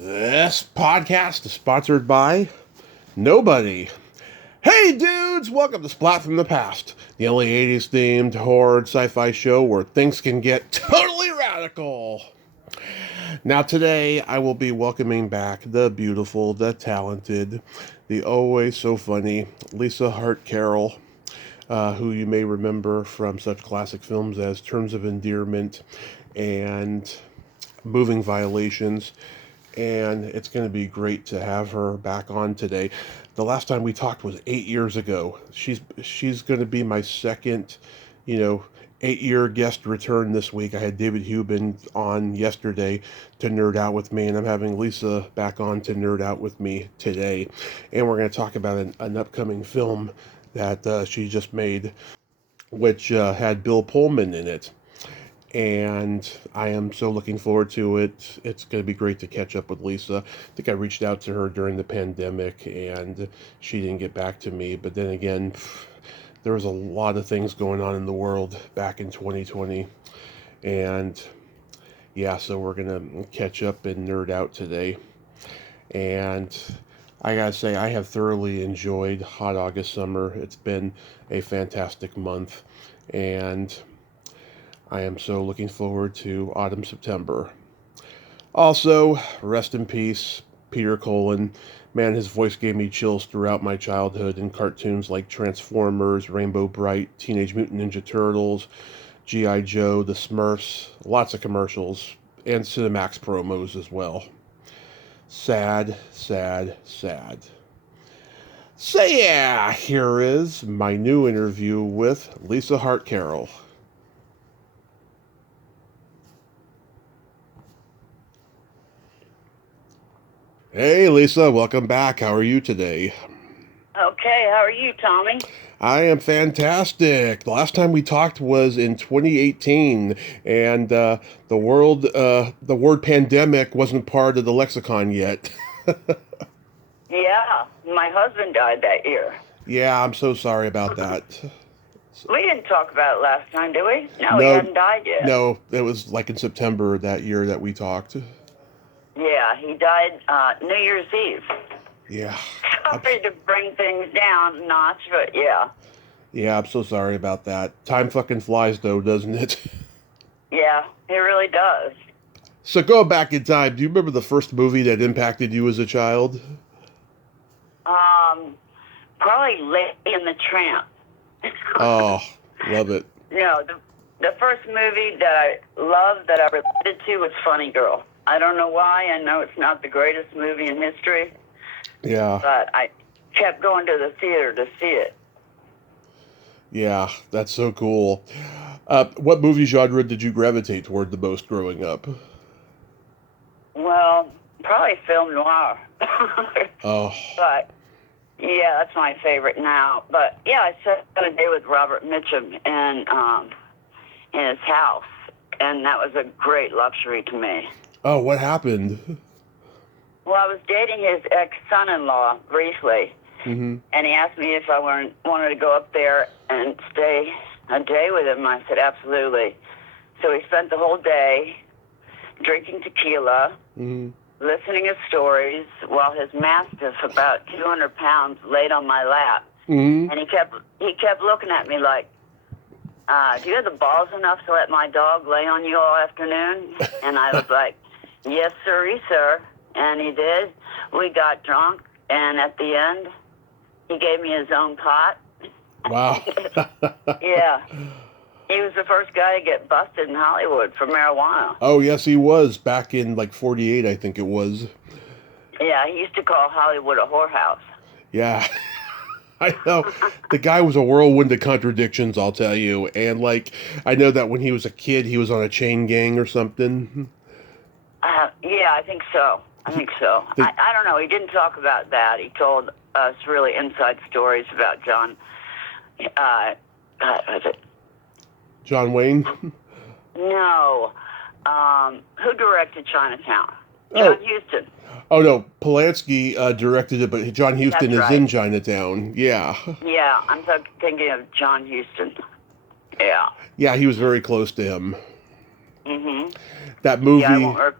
This podcast is sponsored by nobody. Hey dudes, welcome to Splat from the Past, the only 80s themed horror sci-fi show where things can get totally radical. Now today I will be welcoming back the beautiful, the talented, the always so funny Lisa Hart Carroll, who you may remember from such classic films as Terms of Endearment and Moving Violations. And it's going to be great to have her back on today. The last time we talked was 8 years ago. She's going to be my second, 8-year guest return this week. I had David Hubin on yesterday to nerd out with me, and I'm having Lisa back on to nerd out with me today. And we're going to talk about an upcoming film that she just made, which had Bill Pullman in it. And I am so looking forward to it. It's going to be great to catch up with Lisa. I think I reached out to her during the pandemic and she didn't get back to me. But then again, there was a lot of things going on in the world back in 2020. And yeah, so we're going to catch up and nerd out today. And I gotta say, I have thoroughly enjoyed Hot August Summer. It's been a fantastic month. And I am so looking forward to Autumn September. Also, rest in peace, Peter Cullen. Man, his voice gave me chills throughout my childhood in cartoons like Transformers, Rainbow Bright, Teenage Mutant Ninja Turtles, G.I. Joe, The Smurfs, lots of commercials, and Cinemax promos as well. Sad, sad, sad. So yeah, here is my new interview with Lisa Hart Carroll. Hey, Lisa, welcome back. How are you today? Okay, how are you, Tommy? I am fantastic. The last time we talked was in 2018, and the word pandemic wasn't part of the lexicon yet. Yeah, my husband died that year. Yeah, I'm so sorry about that. We didn't talk about it last time, did we? No, he No, hadn't died yet. no, it was like in September that year that we talked. Yeah, he died New Year's Eve. Yeah. Sorry to bring things down a notch, but yeah. Yeah, I'm so sorry about that. Time fucking flies, though, doesn't it? Yeah, it really does. So going back in time, do you remember the first movie that impacted you as a child? Probably Lady and the Tramp. Oh, love it. No, the first movie that I loved, that I related to, was Funny Girl. I don't know why. I know it's not the greatest movie in history. Yeah. But I kept going to the theater to see it. Yeah, that's so cool. What movie genre did you gravitate toward the most growing up? Well, probably film noir. Oh. But, yeah, that's my favorite now. But, yeah, I spent a day with Robert Mitchum in his house, and that was a great luxury to me. Oh, what happened? Well, I was dating his ex-son-in-law briefly, and he asked me if I wanted to go up there and stay a day with him. I said, absolutely. So we spent the whole day drinking tequila, listening to stories, while his mastiff, about 200 pounds, laid on my lap. And he kept looking at me like, do you have the balls enough to let my dog lay on you all afternoon? And I was like, yes, sir. And he did. We got drunk, and at the end, he gave me his own pot. Wow. Yeah. He was the first guy to get busted in Hollywood for marijuana. Oh, yes, he was. Back in, like, 48, I think it was. Yeah, he used to call Hollywood a whorehouse. Yeah. I know. The guy was a whirlwind of contradictions, I'll tell you. And, like, I know that when he was a kid, he was on a chain gang or something. Yeah, I think so. I don't know. He didn't talk about that. He told us really inside stories about John. Was it? John Wayne? No. Who directed Chinatown? John Huston. Oh, no. Polanski directed it, but John Huston is in Chinatown. Yeah. Yeah, I'm thinking of John Huston. Yeah. Yeah, he was very close to him. Mm-hmm. That movie... Yeah,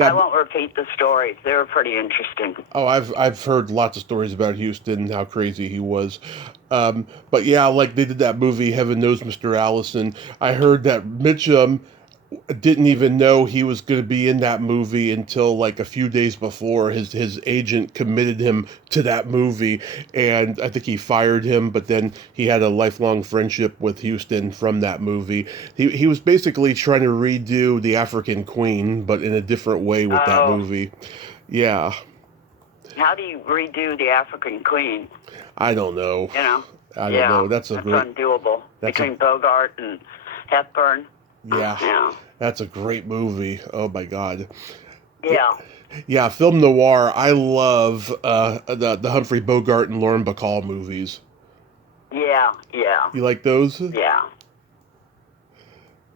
I won't repeat the stories. They were pretty interesting. Oh, I've heard lots of stories about Houston and how crazy he was. But yeah, like they did that movie Heaven Knows Mr. Allison. I heard that Mitchum didn't even know he was going to be in that movie until like a few days before his agent committed him to that movie, and I think he fired him, but then he had a lifelong friendship with Houston from that movie. He was basically trying to redo The African Queen, but in a different way with that movie. Yeah. How do you redo The African Queen? I don't know. You know? I don't know. That's undoable. Between Bogart and Hepburn. Yeah. That's a great movie. Oh my God. Yeah. Yeah, film noir. I love the Humphrey Bogart and Lauren Bacall movies. Yeah. You like those? Yeah.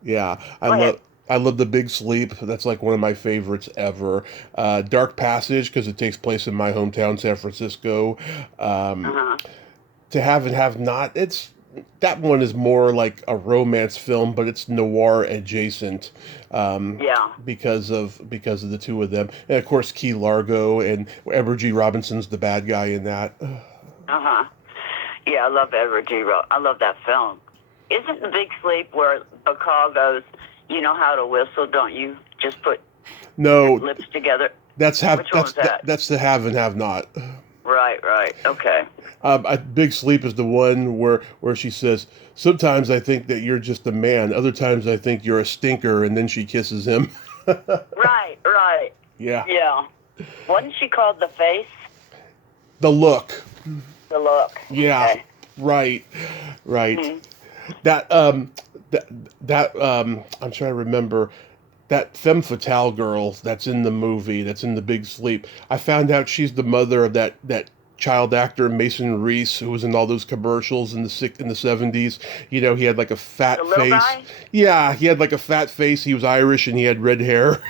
Yeah. I love The Big Sleep. That's like one of my favorites ever. Dark Passage, because it takes place in my hometown, San Francisco. To Have and Have Not. That one is more like a romance film, but it's noir adjacent. Because of the two of them, and of course Key Largo, and Edward G. Robinson's the bad guy in that. Yeah, I love Edward G. I love that film. Isn't The Big Sleep where Bacall goes, "You know how to whistle, don't you? Just put your lips together." Which one was that? That's The Have and Have Not. Right. Okay. Big Sleep is the one where she says, "Sometimes I think that you're just a man. Other times I think you're a stinker," and then she kisses him. Right. Yeah. Wasn't she called The Face? The Look. The Look. Yeah. Okay. Right. Mm-hmm. That I'm trying to remember. That femme fatale girl that's in the movie, that's in The Big Sleep, I found out she's the mother of that child actor Mason Reese, who was in all those commercials in the 70s. You know, he had like a fat face. Guy? Yeah, he had like a fat face. He was Irish and he had red hair.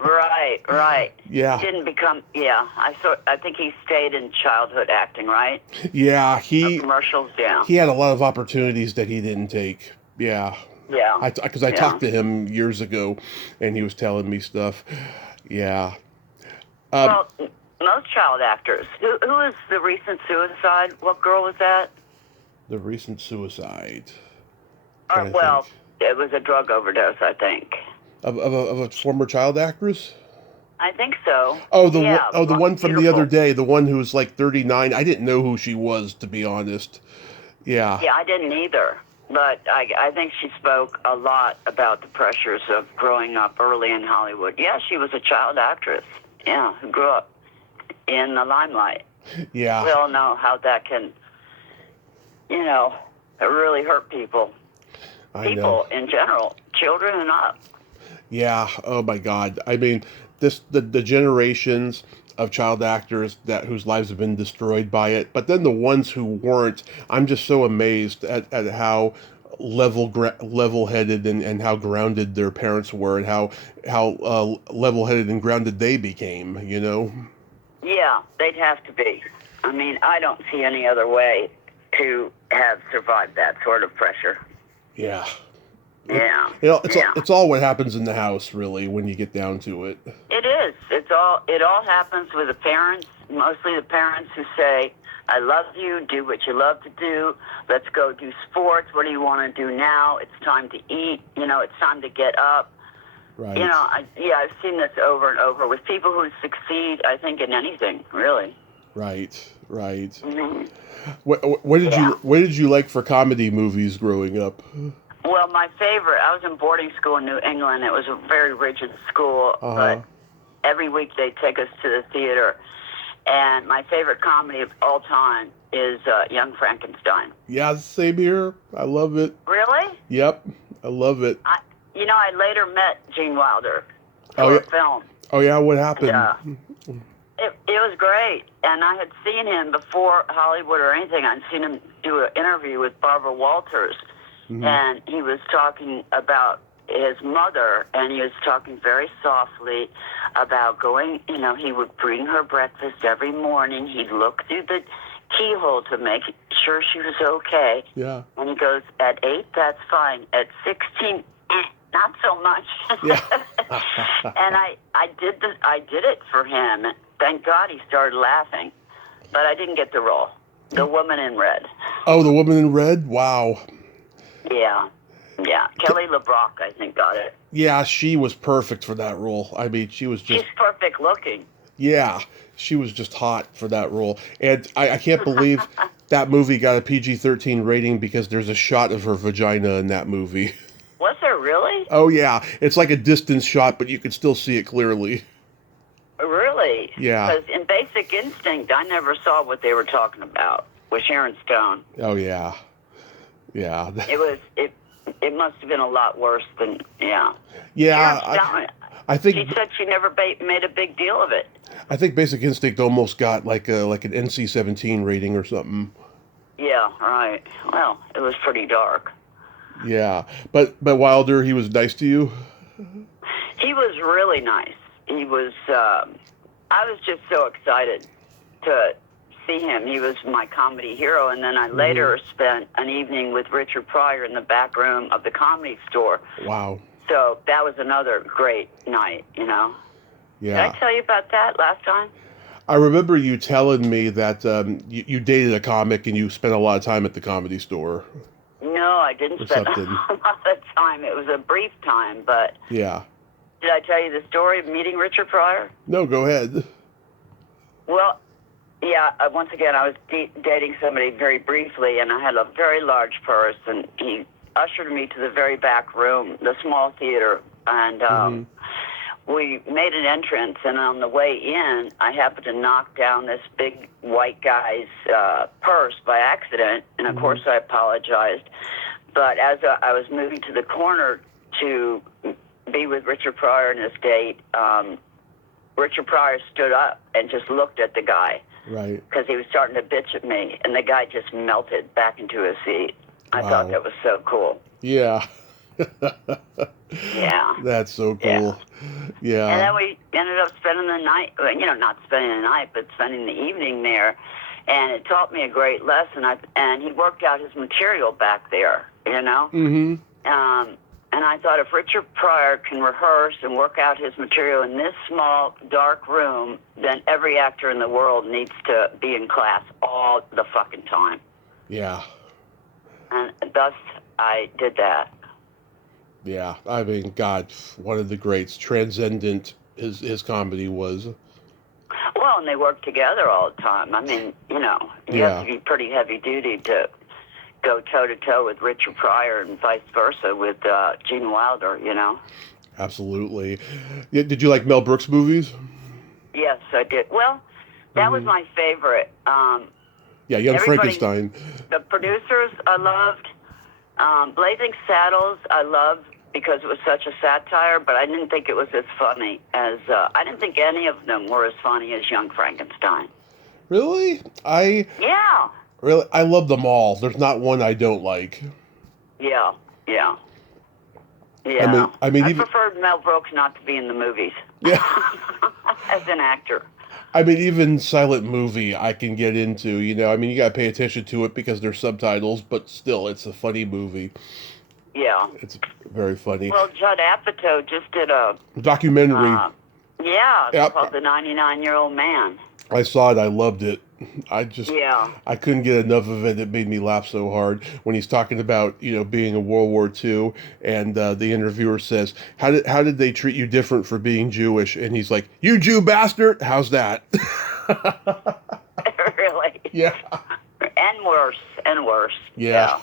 Right. Yeah. He didn't become. Yeah, I think he stayed in childhood acting, right? Yeah, commercials. Yeah. He had a lot of opportunities that he didn't take. Yeah. Yeah. Because I talked to him years ago, and he was telling me stuff. Yeah. Well, most child actors. Who is the recent suicide? What girl was that? The recent suicide. It was a drug overdose, I think. Of a former child actress? I think so. The one from the other day, the one who was like 39. I didn't know who she was, to be honest. Yeah. Yeah, I didn't either. But I think she spoke a lot about the pressures of growing up early in Hollywood. Yeah, she was a child actress. Yeah, who grew up in the limelight. Yeah. We all know how that can, really hurt people. People in general, children and up. Yeah. Oh my God. I mean, the generations of child actors whose lives have been destroyed by it, but then the ones who weren't, I'm just so amazed at how level-headed and how grounded their parents were, and how level-headed and grounded they became, Yeah, they'd have to be. I mean, I don't see any other way to have survived that sort of pressure. Yeah. Yeah. It's all what happens in the house, really, when you get down to it. It is. It all happens with the parents, mostly the parents who say, "I love you, do what you love to do, let's go do sports, what do you want to do now, it's time to eat, it's time to get up." Right. I've seen this over and over with people who succeed, I think, in anything, really. Right. Mm-hmm. What did you like for comedy movies growing up? Well, my favorite, I was in boarding school in New England. It was a very rigid school, but every week they'd take us to the theater. And my favorite comedy of all time is Young Frankenstein. Yeah, same here. I love it. Really? Yep, I love it. I later met Gene Wilder for a film. Oh, yeah, what happened? Yeah. It was great. And I had seen him before Hollywood or anything. I'd seen him do an interview with Barbara Walters. Mm-hmm. And he was talking about his mother, and he was talking very softly about going, he would bring her breakfast every morning. He'd look through the keyhole to make sure she was okay. Yeah. And he goes, at 8, that's fine. At 16, not so much. Yeah. I did it for him. Thank God he started laughing, but I didn't get the role. The Woman in Red. Oh, The Woman in Red? Wow. Yeah. Kelly LeBrock, I think, got it. Yeah, she was perfect for that role. I mean, she's perfect looking. Yeah, she was just hot for that role. And I can't believe that movie got a PG-13 rating because there's a shot of her vagina in that movie. Was there really? Oh, yeah. It's like a distance shot, but you can still see it clearly. Really? Yeah. Because in Basic Instinct, I never saw what they were talking about with Sharon Stone. Oh, yeah. Yeah. It must have been a lot worse than, yeah. Yeah. I think she said she never made a big deal of it. I think Basic Instinct almost got like an NC-17 rating or something. Yeah, right. Well, it was pretty dark. Yeah, but Wilder, he was nice to you? He was really nice. He was, I was just so excited to see him. He was my comedy hero, and then I later spent an evening with Richard Pryor in the back room of the Comedy Store. Wow. So that was another great night, you know. Yeah. Did I tell you about that last time? I remember you telling me that you dated a comic and you spent a lot of time at the Comedy Store. No, I didn't spend a lot of time. It was a brief time, but... Yeah. Did I tell you the story of meeting Richard Pryor? No, go ahead. Well, yeah, once again, I was dating somebody very briefly, and I had a very large purse, and he ushered me to the very back room, the small theater, and we made an entrance, and on the way in, I happened to knock down this big white guy's purse by accident, and of course I apologized. But as I was moving to the corner to be with Richard Pryor and his date, Richard Pryor stood up and just looked at the guy. Right. Because he was starting to bitch at me, and the guy just melted back into his seat. I thought that was so cool. Yeah. Yeah. That's so cool. Yeah. And then we ended up spending the night, not spending the night, but spending the evening there. And it taught me a great lesson. And he worked out his material back there, you know? Mm-hmm. And I thought if Richard Pryor can rehearse and work out his material in this small, dark room, then every actor in the world needs to be in class all the fucking time. Yeah. And thus, I did that. Yeah. I mean, God, one of the greats. Transcendent his comedy was. Well, and they worked together all the time. I mean, you have to be pretty heavy-duty to go toe-to-toe with Richard Pryor and vice versa with Gene Wilder, you know? Absolutely. Did you like Mel Brooks movies? Yes, I did. Well, that was my favorite. Yeah, Young Frankenstein. The producers I loved. Blazing Saddles I loved because it was such a satire, but I didn't think it was as funny as... I didn't think any of them were as funny as Young Frankenstein. Really? Yeah. Really, I love them all. There's not one I don't like. Yeah. I mean, I even preferred Mel Brooks not to be in the movies. Yeah. As an actor. I mean, even silent movie I can get into, I mean, you gotta pay attention to it because there's subtitles, but still, it's a funny movie. Yeah. It's very funny. Well, Judd Apatow just did a... documentary. It's called The 99-Year-Old Man. I saw it. I loved it. I couldn't get enough of it. It made me laugh so hard when he's talking about, being in World War II, and the interviewer says, how did they treat you different for being Jewish? And he's like, you Jew bastard! How's that? Really? Yeah. And worse. Yeah.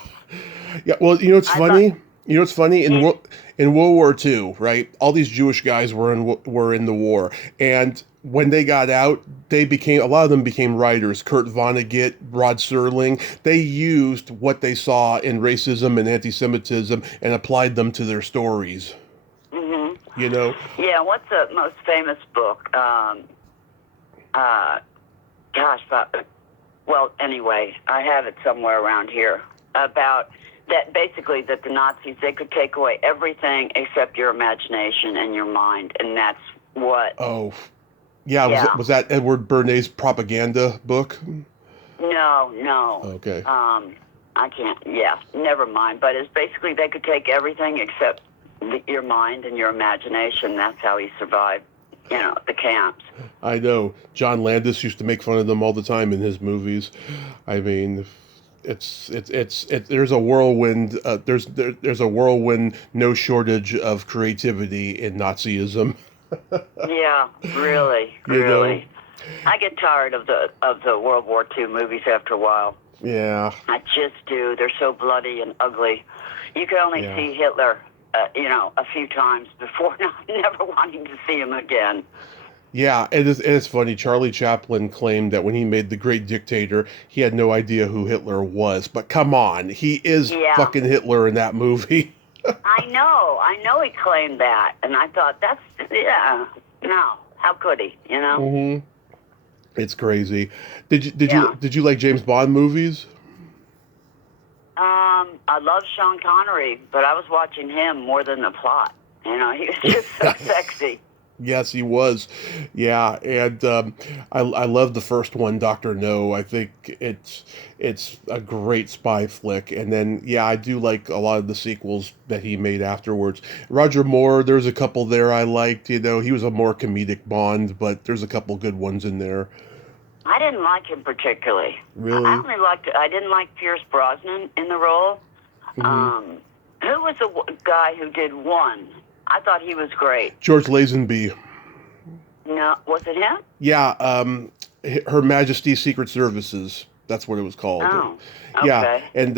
Yeah, well, it's funny? It's funny? In World War II, right, all these Jewish guys were in the war, and when they got out, a lot of them became writers. Kurt Vonnegut, Rod Serling. They used what they saw in racism and anti-Semitism and applied them to their stories. Mm-hmm. Yeah, what's the most famous book? Anyway, I have it somewhere around here about that. Basically, that the Nazis, they could take away everything except your imagination and your mind, and that's what. Oh, yeah. Was that Edward Bernays' propaganda book? No. Okay. I can't. Yeah, never mind. But it's basically they could take everything except your mind and your imagination. That's how he survived, the camps. I know. John Landis used to make fun of them all the time in his movies. I mean, there's a whirlwind. There's a whirlwind. No shortage of creativity in Nazism. Yeah, really, really. I get tired of the World War II movies after a while. Yeah. I just do. They're so bloody and ugly. You can only see Hitler, a few times before never wanting to see him again. Yeah, it's funny. Charlie Chaplin claimed that when he made The Great Dictator, he had no idea who Hitler was. But come on, he is fucking Hitler in that movie. I know he claimed that. And I thought, no, how could he, Mm-hmm. It's crazy. Did you like James Bond movies? I love Sean Connery, but I was watching him more than the plot. He was just so sexy. Yes, he was. Yeah, and I love the first one, Dr. No. I think it's a great spy flick. And then, I do like a lot of the sequels that he made afterwards. Roger Moore, there's a couple there I liked. He was a more comedic Bond, but there's a couple good ones in there. I didn't like him particularly. Really? I didn't like Pierce Brosnan in the role. Mm-hmm. Who was the guy who did one? I thought he was great. George Lazenby. No, was it him? Yeah, Her Majesty's Secret Services. That's what it was called. Oh, okay. Yeah, and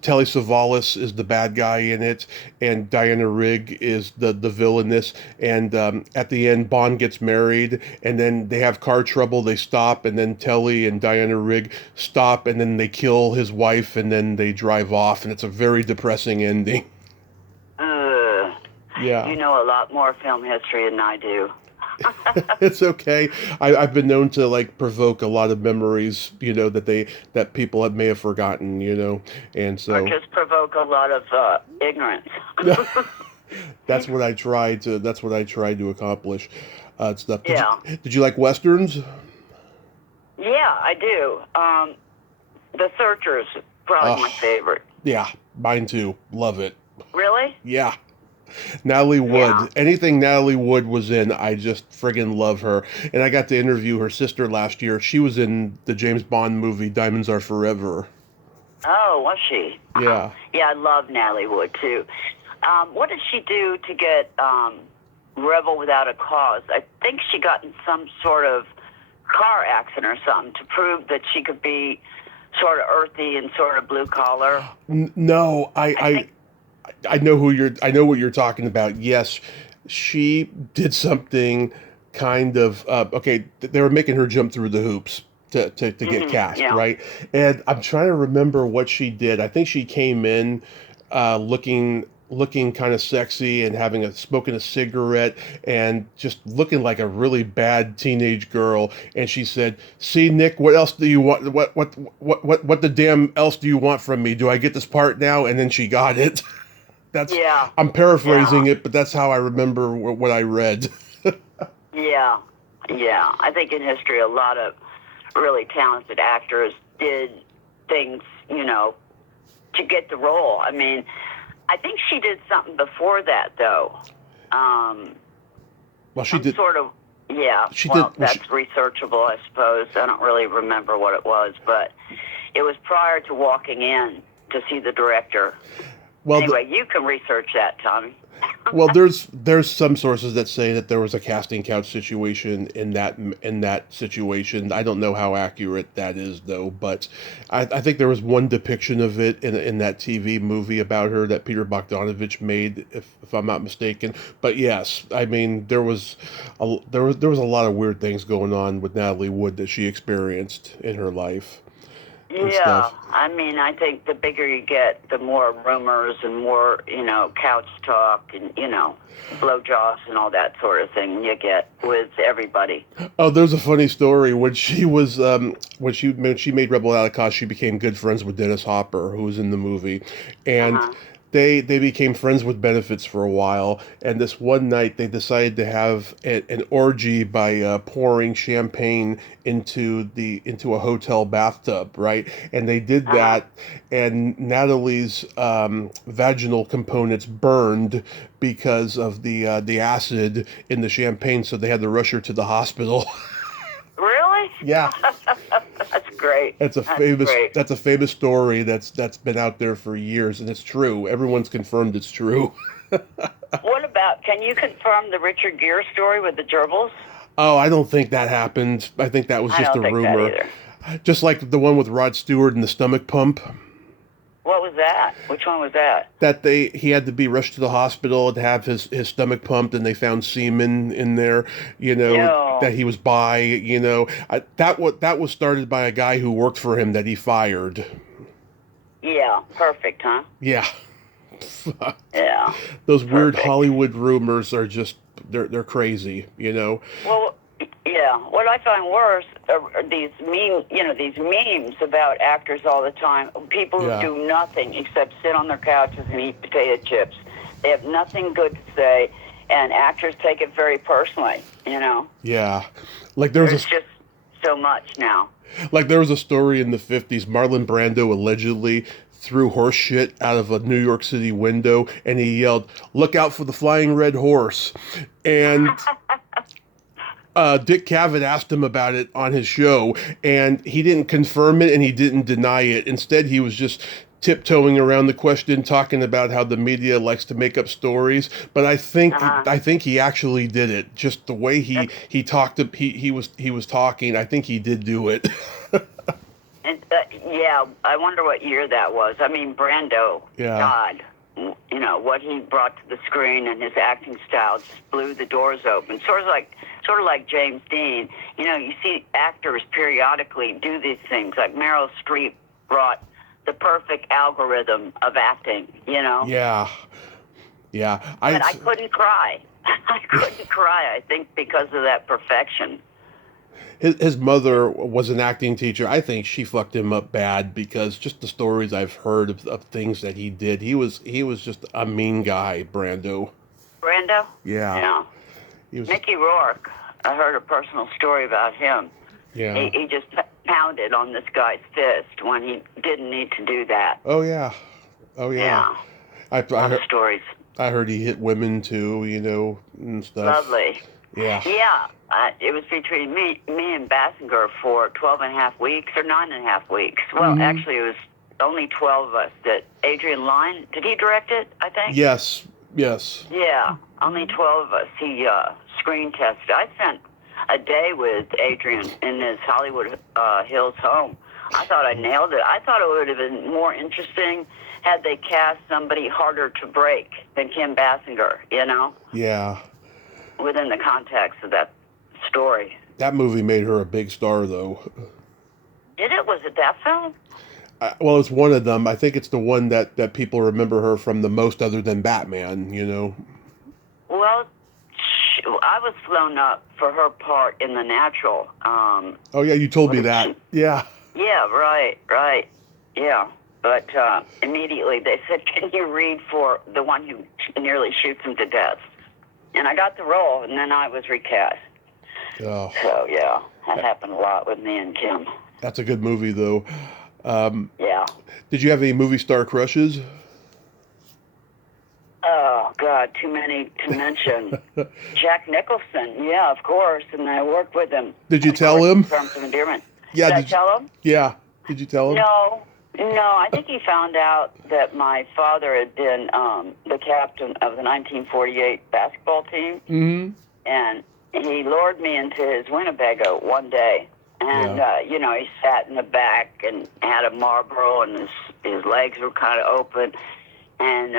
Telly Savalas is the bad guy in it, and Diana Rigg is the villainess. And at the end, Bond gets married, and then they have car trouble. They stop, and then Telly and Diana Rigg stop, and then they kill his wife, and then they drive off, and it's a very depressing ending. Yeah. You know a lot more film history than I do. It's okay. I've been known to provoke a lot of memories, that people may have forgotten, and so. Or just provoke a lot of ignorance. That's what I try to accomplish. Stuff. Did you like westerns? Yeah, I do. The Searchers, probably my favorite. Yeah, mine too. Love it. Really? Yeah. Natalie Wood. Anything Natalie Wood was in, I just friggin' love her. And I got to interview her sister last year. She was in the James Bond movie Diamonds Are Forever. Oh, was she? Yeah. Yeah, I love Natalie Wood, too. What did she do to get Rebel Without a Cause? I think she got in some sort of car accident or something to prove that she could be sort of earthy and sort of blue collar. No, I know what you're talking about. Yes, she did something kind of they were making her jump through the hoops to get cast, right? And I'm trying to remember what she did. I think she came in looking kind of sexy and smoking a cigarette and just looking like a really bad teenage girl. And she said, "See, Nick, what else do you want? What the damn else do you want from me? Do I get this part now?" And then she got it. I'm paraphrasing it, but that's how I remember what I read. Yeah. I think in history, a lot of really talented actors did things, to get the role. I mean, I think she did something before that, though. Well, she did. Sort of, yeah. That's researchable, I suppose. I don't really remember what it was, but it was prior to walking in to see the director. Well, anyway, you can research that, Tommy. Well, there's some sources that say that there was a casting couch situation in that situation. I don't know how accurate that is, though, but I think there was one depiction of it in that TV movie about her that Peter Bogdanovich made, if I'm not mistaken. But yes, I mean there was a lot of weird things going on with Natalie Wood that she experienced in her life. Yeah, I mean, I think the bigger you get, the more rumors and more, couch talk and, blowjobs and all that sort of thing you get with everybody. Oh, there's a funny story. When she was, when she made Rebel Without a Cause, she became good friends with Dennis Hopper, who was in the movie. And they became friends with benefits for a while, and this one night they decided to have an orgy by pouring champagne into a hotel bathtub, right? And they did that, and Natalie's vaginal components burned because of the acid in the champagne, so they had to rush her to the hospital. Really? Yeah. That's great. That's a famous story that's been out there for years, and it's true. Everyone's confirmed it's true. What about, can you confirm the Richard Gere story with the gerbils? Oh, I don't think that happened. I think that was I just don't a think rumor. that either. Just like the one with Rod Stewart and the stomach pump. What was that? Which one was that? That he had to be rushed to the hospital to have his stomach pumped, and they found semen in there, No. that he was by, that was started by a guy who worked for him that he fired. Yeah, perfect, huh? Yeah. Yeah. Those weird Hollywood rumors are just they're crazy, Well, yeah. What I find worse are these memes about actors all the time. People who do nothing except sit on their couches and eat potato chips. They have nothing good to say, and actors take it very personally. Yeah, like there's just so much now. Like there was a story in the 50s. Marlon Brando allegedly threw horse shit out of a New York City window, and he yelled, "Look out for the flying red horse!" And Dick Cavett asked him about it on his show, and he didn't confirm it and he didn't deny it. Instead, he was just tiptoeing around the question, talking about how the media likes to make up stories. But I think he actually did it. Just the way he talked, he was talking. I think he did do it. And yeah, I wonder what year that was. I mean, Brando, God, what he brought to the screen and his acting style just blew the doors open. Sort of like James Dean. You see actors periodically do these things. Like Meryl Streep brought the perfect algorithm of acting. Yeah. But I couldn't cry. I couldn't cry. I think because of that perfection. His mother was an acting teacher. I think she fucked him up bad because just the stories I've heard of things that he did. He was just a mean guy, Brando. Brando? Yeah. Mickey Rourke. I heard a personal story about him. Yeah. He just pounded on this guy's fist when he didn't need to do that. Oh yeah. Yeah. I heard stories. I heard he hit women too, and stuff. Lovely. Yeah. Yeah. It was between me and Basinger for 12 and a half weeks or 9.5 weeks. Well, actually, it was only 12 of us. Adrian Lyne, did he direct it, I think? Yes. Yeah, only 12 of us. He screen tested. I spent a day with Adrian in his Hollywood Hills home. I thought I nailed it. I thought it would have been more interesting had they cast somebody harder to break than Kim Basinger, Yeah. within the context of that story. That movie made her a big star, though. Did it? Was it that film? Well, it's one of them. I think it's the one that people remember her from the most, other than Batman, Well, I was flown up for her part in The Natural. Oh, yeah, you told me that. Yeah. Yeah, right. Yeah. But immediately they said, can you read for the one who nearly shoots him to death? And I got the role, and then I was recast. Oh. So, yeah, that happened a lot with me and Kim. That's a good movie, though. Yeah. Did you have any movie star crushes? Oh, God, too many to mention. Jack Nicholson, yeah, of course, and I worked with him. Did you tell him? In terms of endearment. Yeah. Did I tell him? Yeah. Did you tell him? No, I think he found out that my father had been the captain of the 1948 basketball team. Mm-hmm. And he lured me into his Winnebago one day. And, he sat in the back and had a Marlboro, and his legs were kind of open. And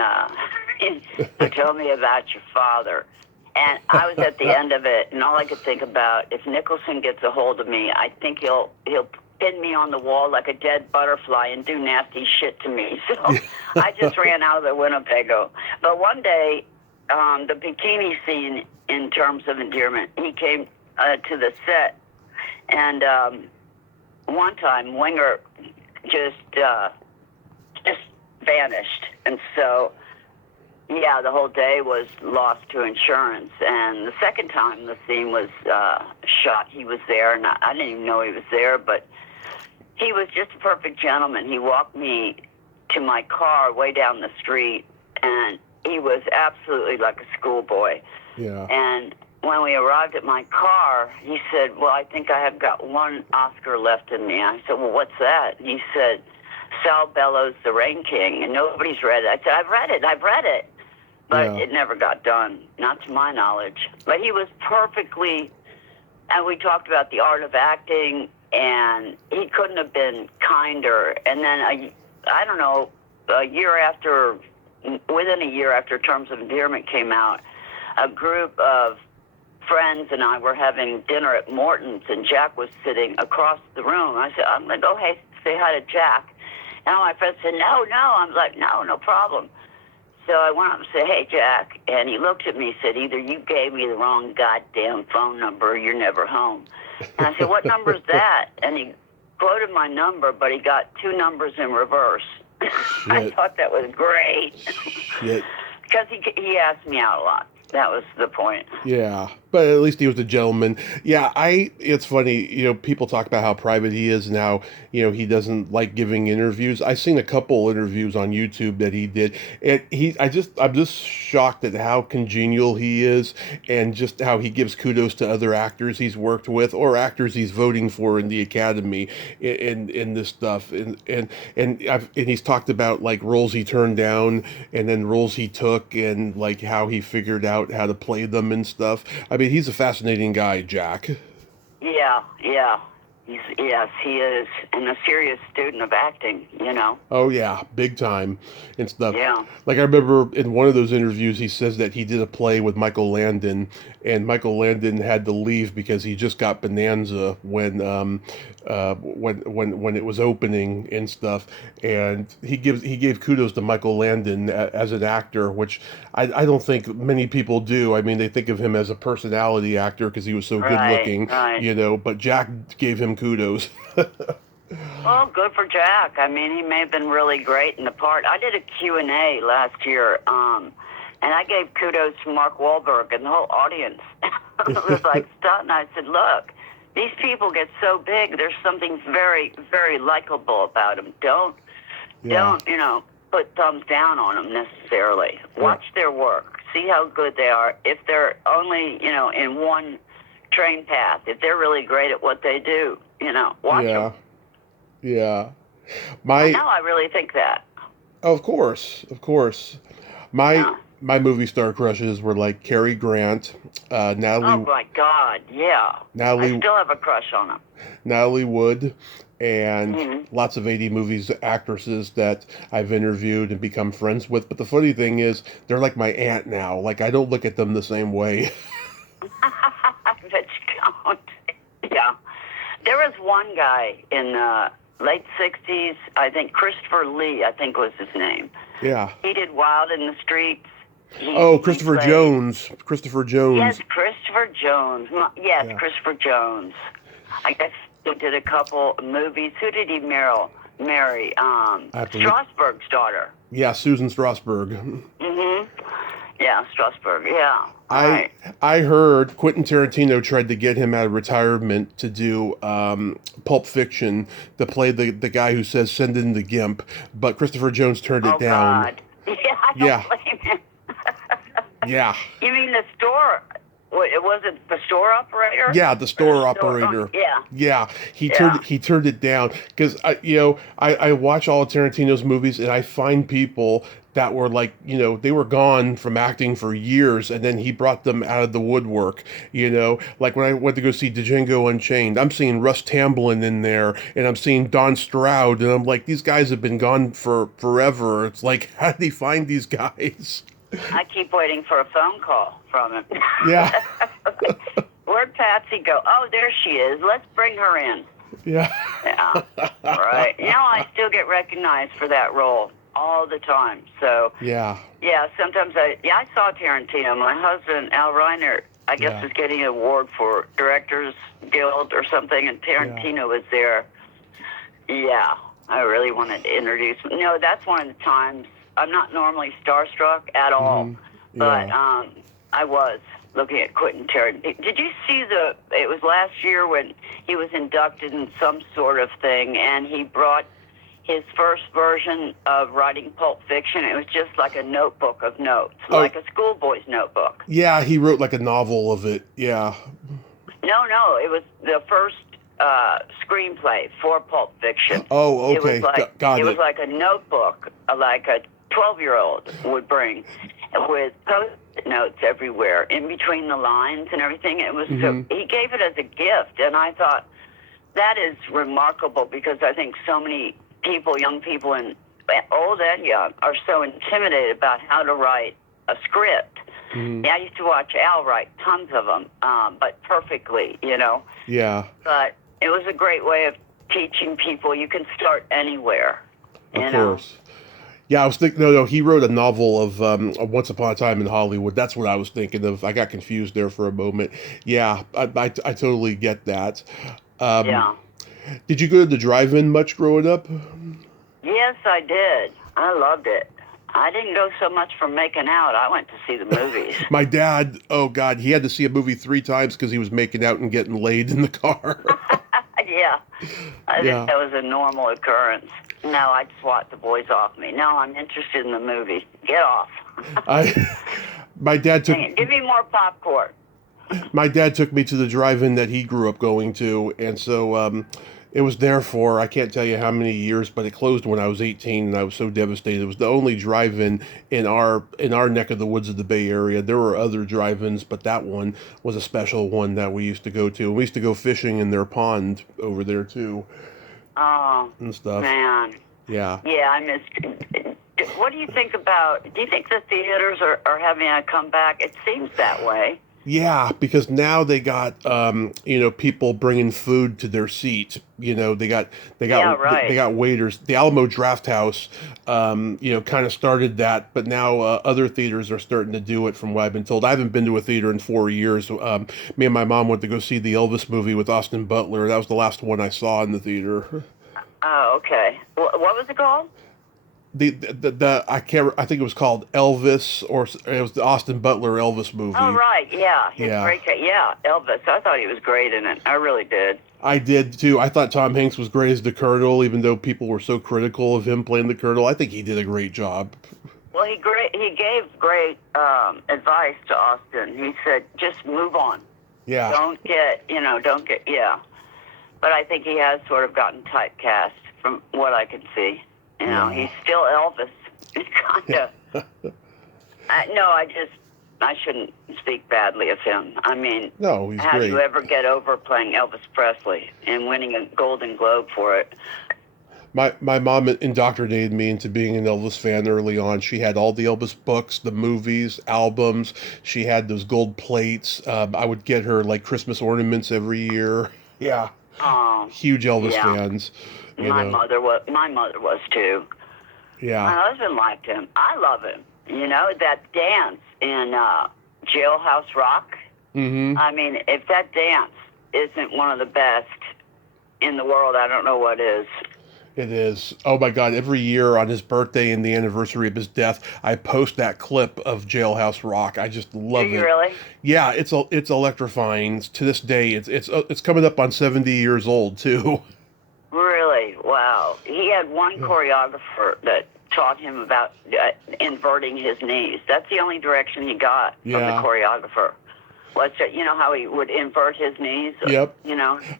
he told me about your father. And I was at the end of it, and all I could think about, if Nicholson gets a hold of me, I think he'll pin me on the wall like a dead butterfly and do nasty shit to me. So I just ran out of the Winnebago. But one day, the bikini scene, in terms of endearment, he came to the set, and one time Winger just vanished, and so Yeah, the whole day was lost to insurance. And the second time the scene was shot, he was there, and I didn't even know he was there, but he was just a perfect gentleman. He walked me to my car way down the street, and he was absolutely like a schoolboy. Yeah. And when we arrived at my car, he said, well, I think I have got one Oscar left in me. I said, well, what's that? And he said, Sal Bellows, The Rain King, and nobody's read it. I said, I've read it. But it never got done, not to my knowledge. But he was perfectly, and we talked about the art of acting, and he couldn't have been kinder. And then, I don't know, within a year after Terms of Endearment came out, a group of friends and I were having dinner at Morton's, and Jack was sitting across the room. I said, I'm going to go say hi to Jack. And all my friends said, no. I'm like, no problem. So I went up and said, hey, Jack. And he looked at me and said, either you gave me the wrong goddamn phone number or you're never home. And I said, what number is that? And he quoted my number, but he got two numbers in reverse. I thought that was great. Shit. Because he asked me out a lot. That was the point. Yeah, but at least he was a gentleman. Yeah, it's funny, people talk about how private he is and how, he doesn't like giving interviews. I've seen a couple interviews on YouTube that he did, and I'm just shocked at how congenial he is and just how he gives kudos to other actors he's worked with or actors he's voting for in the Academy in this stuff. And he's talked about like roles he turned down and then roles he took and like how he figured out how to play them and stuff. I mean, he's a fascinating guy, Jack. Yeah. Yes, he is, and a serious student of acting, Oh, yeah, big time and stuff. Yeah. Like, I remember in one of those interviews, he says that he did a play with Michael Landon, and Michael Landon had to leave because he just got Bonanza when it was opening and stuff. And he gave kudos to Michael Landon as an actor, which I don't think many people do. I mean, they think of him as a personality actor because he was so good looking, but Jack gave him kudos. Well, good for Jack. I mean, he may have been really great in the part. I did a Q&A last year, and I gave kudos to Mark Wahlberg, and the whole audience was like stunned. I said, look, these people get so big, there's something very, very likable about them. Don't put thumbs down on them necessarily. Watch their work. See how good they are. If they're only, in one train path, if they're really great at what they do, watch them. Yeah. I really think that. Of course. My movie star crushes were like Cary Grant, Natalie. Oh my God, yeah. I still have a crush on him. Natalie Wood, and lots of 80 movies actresses that I've interviewed and become friends with. But the funny thing is, they're like my aunt now. Like, I don't look at them the same way. I bet you don't. Yeah. There was one guy in late 60s, I think Christopher Lee, was his name. Yeah. He did Wild in the Streets. Christopher Jones. Christopher Jones. Yes, Christopher Jones. Yes, yeah. Christopher Jones. I guess he did a couple movies. Who did he marry? Strasberg's daughter. Yeah, Susan Strasberg. Mm-hmm. Yeah, Strasberg, yeah. I heard Quentin Tarantino tried to get him out of retirement to do Pulp Fiction, to play the guy who says send in the Gimp, but Christopher Jones turned it down. God. Yeah, I don't blame him. Yeah. You mean the store? Was it the store operator? Yeah, the store operator. Yeah. He turned it down because I watch all of Tarantino's movies and I find people that were like, they were gone from acting for years, and then he brought them out of the woodwork, like when I went to go see Django Unchained, I'm seeing Russ Tamblyn in there, and I'm seeing Don Stroud, and I'm like, these guys have been gone for forever. It's like, how did he find these guys? I keep waiting for a phone call from him. Yeah. Where'd Patsy go? Oh, there she is. Let's bring her in. Yeah. Yeah. Right. I still get recognized for that role all the time. So yeah, sometimes I saw Tarantino. My husband Al Reiner, I guess, was getting an award for Directors Guild or something, and Tarantino was there. Yeah, I really wanted to introduce him. That's one of the times I'm not normally starstruck at all, but I was looking at Quentin Tarantino. Did you see it was last year when he was inducted in some sort of thing, and he brought his first version of writing Pulp Fiction. It was just like a notebook of notes, like a schoolboy's notebook. Yeah, he wrote like a novel of it, yeah. No, it was the first screenplay for Pulp Fiction. Oh, okay, It was like, got it. It was like a notebook, like a 12-year-old would bring, with post-it notes everywhere, in between the lines and everything. It was so, he gave it as a gift, and I thought, that is remarkable, because I think so many people, young people, and old and young, are so intimidated about how to write a script. Yeah, I used to watch Al write tons of them, but perfectly, you know. Yeah. But it was a great way of teaching people you can start anywhere. Of course. Yeah, I was thinking, no, he wrote a novel of Once Upon a Time in Hollywood. That's what I was thinking of. I got confused there for a moment. Yeah, I totally get that. Yeah. Did you go to the drive-in much growing up? Yes, I did. I loved it. I didn't go so much for making out. I went to see the movies. My dad, oh God, he had to see a movie 3 times because he was making out and getting laid in the car. Yeah. I think that was a normal occurrence. No, I swat the boys off me. No, I'm interested in the movie. Get off. My dad took... Give me more popcorn. My dad took me to the drive-in that he grew up going to, and so it was there for, I can't tell you how many years, but it closed when I was 18, and I was so devastated. It was the only drive-in in our neck of the woods of the Bay Area. There were other drive-ins, but that one was a special one that we used to go to. And we used to go fishing in their pond over there, too. Oh, and stuff. Man. Yeah. Yeah, I missed... What do you think about... Do you think the theaters are having a comeback? It seems that way. Yeah, because now they got people bringing food to their seat. They got waiters. The Alamo Drafthouse, kind of started that, but now other theaters are starting to do it. From what I've been told, I haven't been to a theater in 4 years. Me and my mom went to go see the Elvis movie with Austin Butler. That was the last one I saw in the theater. Oh, okay. What was it called? I think it was called Elvis, or it was the Austin Butler Elvis movie. Oh, right, yeah. Great, yeah, Elvis. I thought he was great in it. I really did. I did, too. I thought Tom Hanks was great as the Colonel, even though people were so critical of him playing the Colonel. I think he did a great job. Well, he gave great advice to Austin. He said, just move on. Yeah. Don't get, yeah. But I think he has sort of gotten typecast from what I can see. He's still Elvis. He's kind of... I shouldn't speak badly of him. I mean, no, he's how great. do you ever get over playing Elvis Presley and winning a Golden Globe for it? My mom indoctrinated me into being an Elvis fan early on. She had all the Elvis books, the movies, albums. She had those gold plates. I would get her, like, Christmas ornaments every year. Yeah. Huge Elvis fans. My mother was too. Yeah. My husband liked him. I love him. That dance in Jailhouse Rock. Mm-hmm. I mean, if that dance isn't one of the best in the world, I don't know what is. It is. Oh my God! Every year on his birthday and the anniversary of his death, I post that clip of Jailhouse Rock. I just love it. Do you really? Yeah, it's electrifying to this day. It's coming up on 70 years old too. Really? Wow. He had one choreographer that taught him about inverting his knees. That's the only direction he got from the choreographer. Was how he would invert his knees? Yep.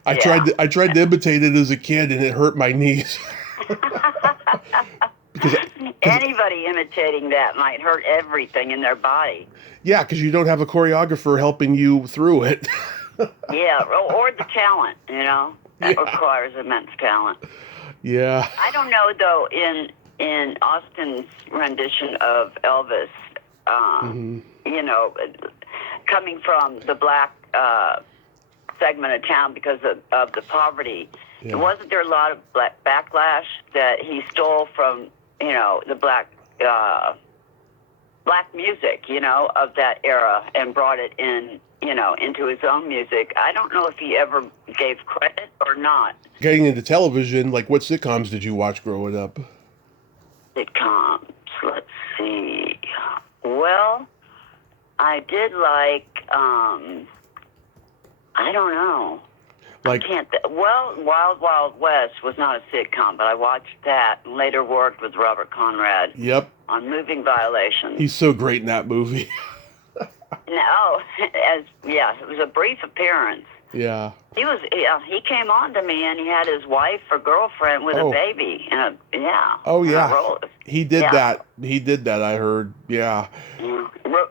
I tried to imitate it as a kid, and it hurt my knees. Cause anybody imitating that might hurt everything in their body. Yeah, because you don't have a choreographer helping you through it. Yeah, or the talent, That requires immense talent. Yeah. I don't know, though, in Austin's rendition of Elvis, coming from the black segment of town because of the poverty, wasn't there a lot of backlash that he stole from, the black music, of that era and brought it in, into his own music? I don't know if he ever gave credit or not. Getting into television, like what sitcoms did you watch growing up? Sitcoms. let's see. Well, I did like, I don't know. Like, I can't. Wild Wild West was not a sitcom, but I watched that and later worked with Robert Conrad. yep. On Moving Violations. He's so great in that movie. No, it was a brief appearance. Yeah. He came on to me and he had his wife or girlfriend with a baby and Oh yeah. He did that. He did that, I heard. Yeah.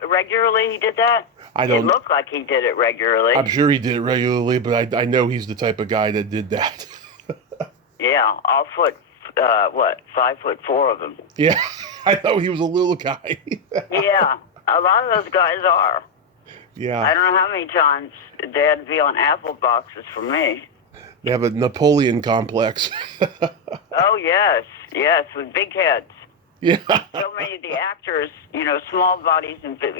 Regularly he did that? It looked like he did it regularly. I'm sure he did it regularly, but I know he's the type of guy that did that. Yeah, all 5'4" of them. Yeah. I know he was a little guy. Yeah. A lot of those guys are. Yeah. I don't know how many times they had to be on apple boxes for me. They have a Napoleon complex. Oh, yes, with big heads. Yeah. So many of the actors, small bodies and but,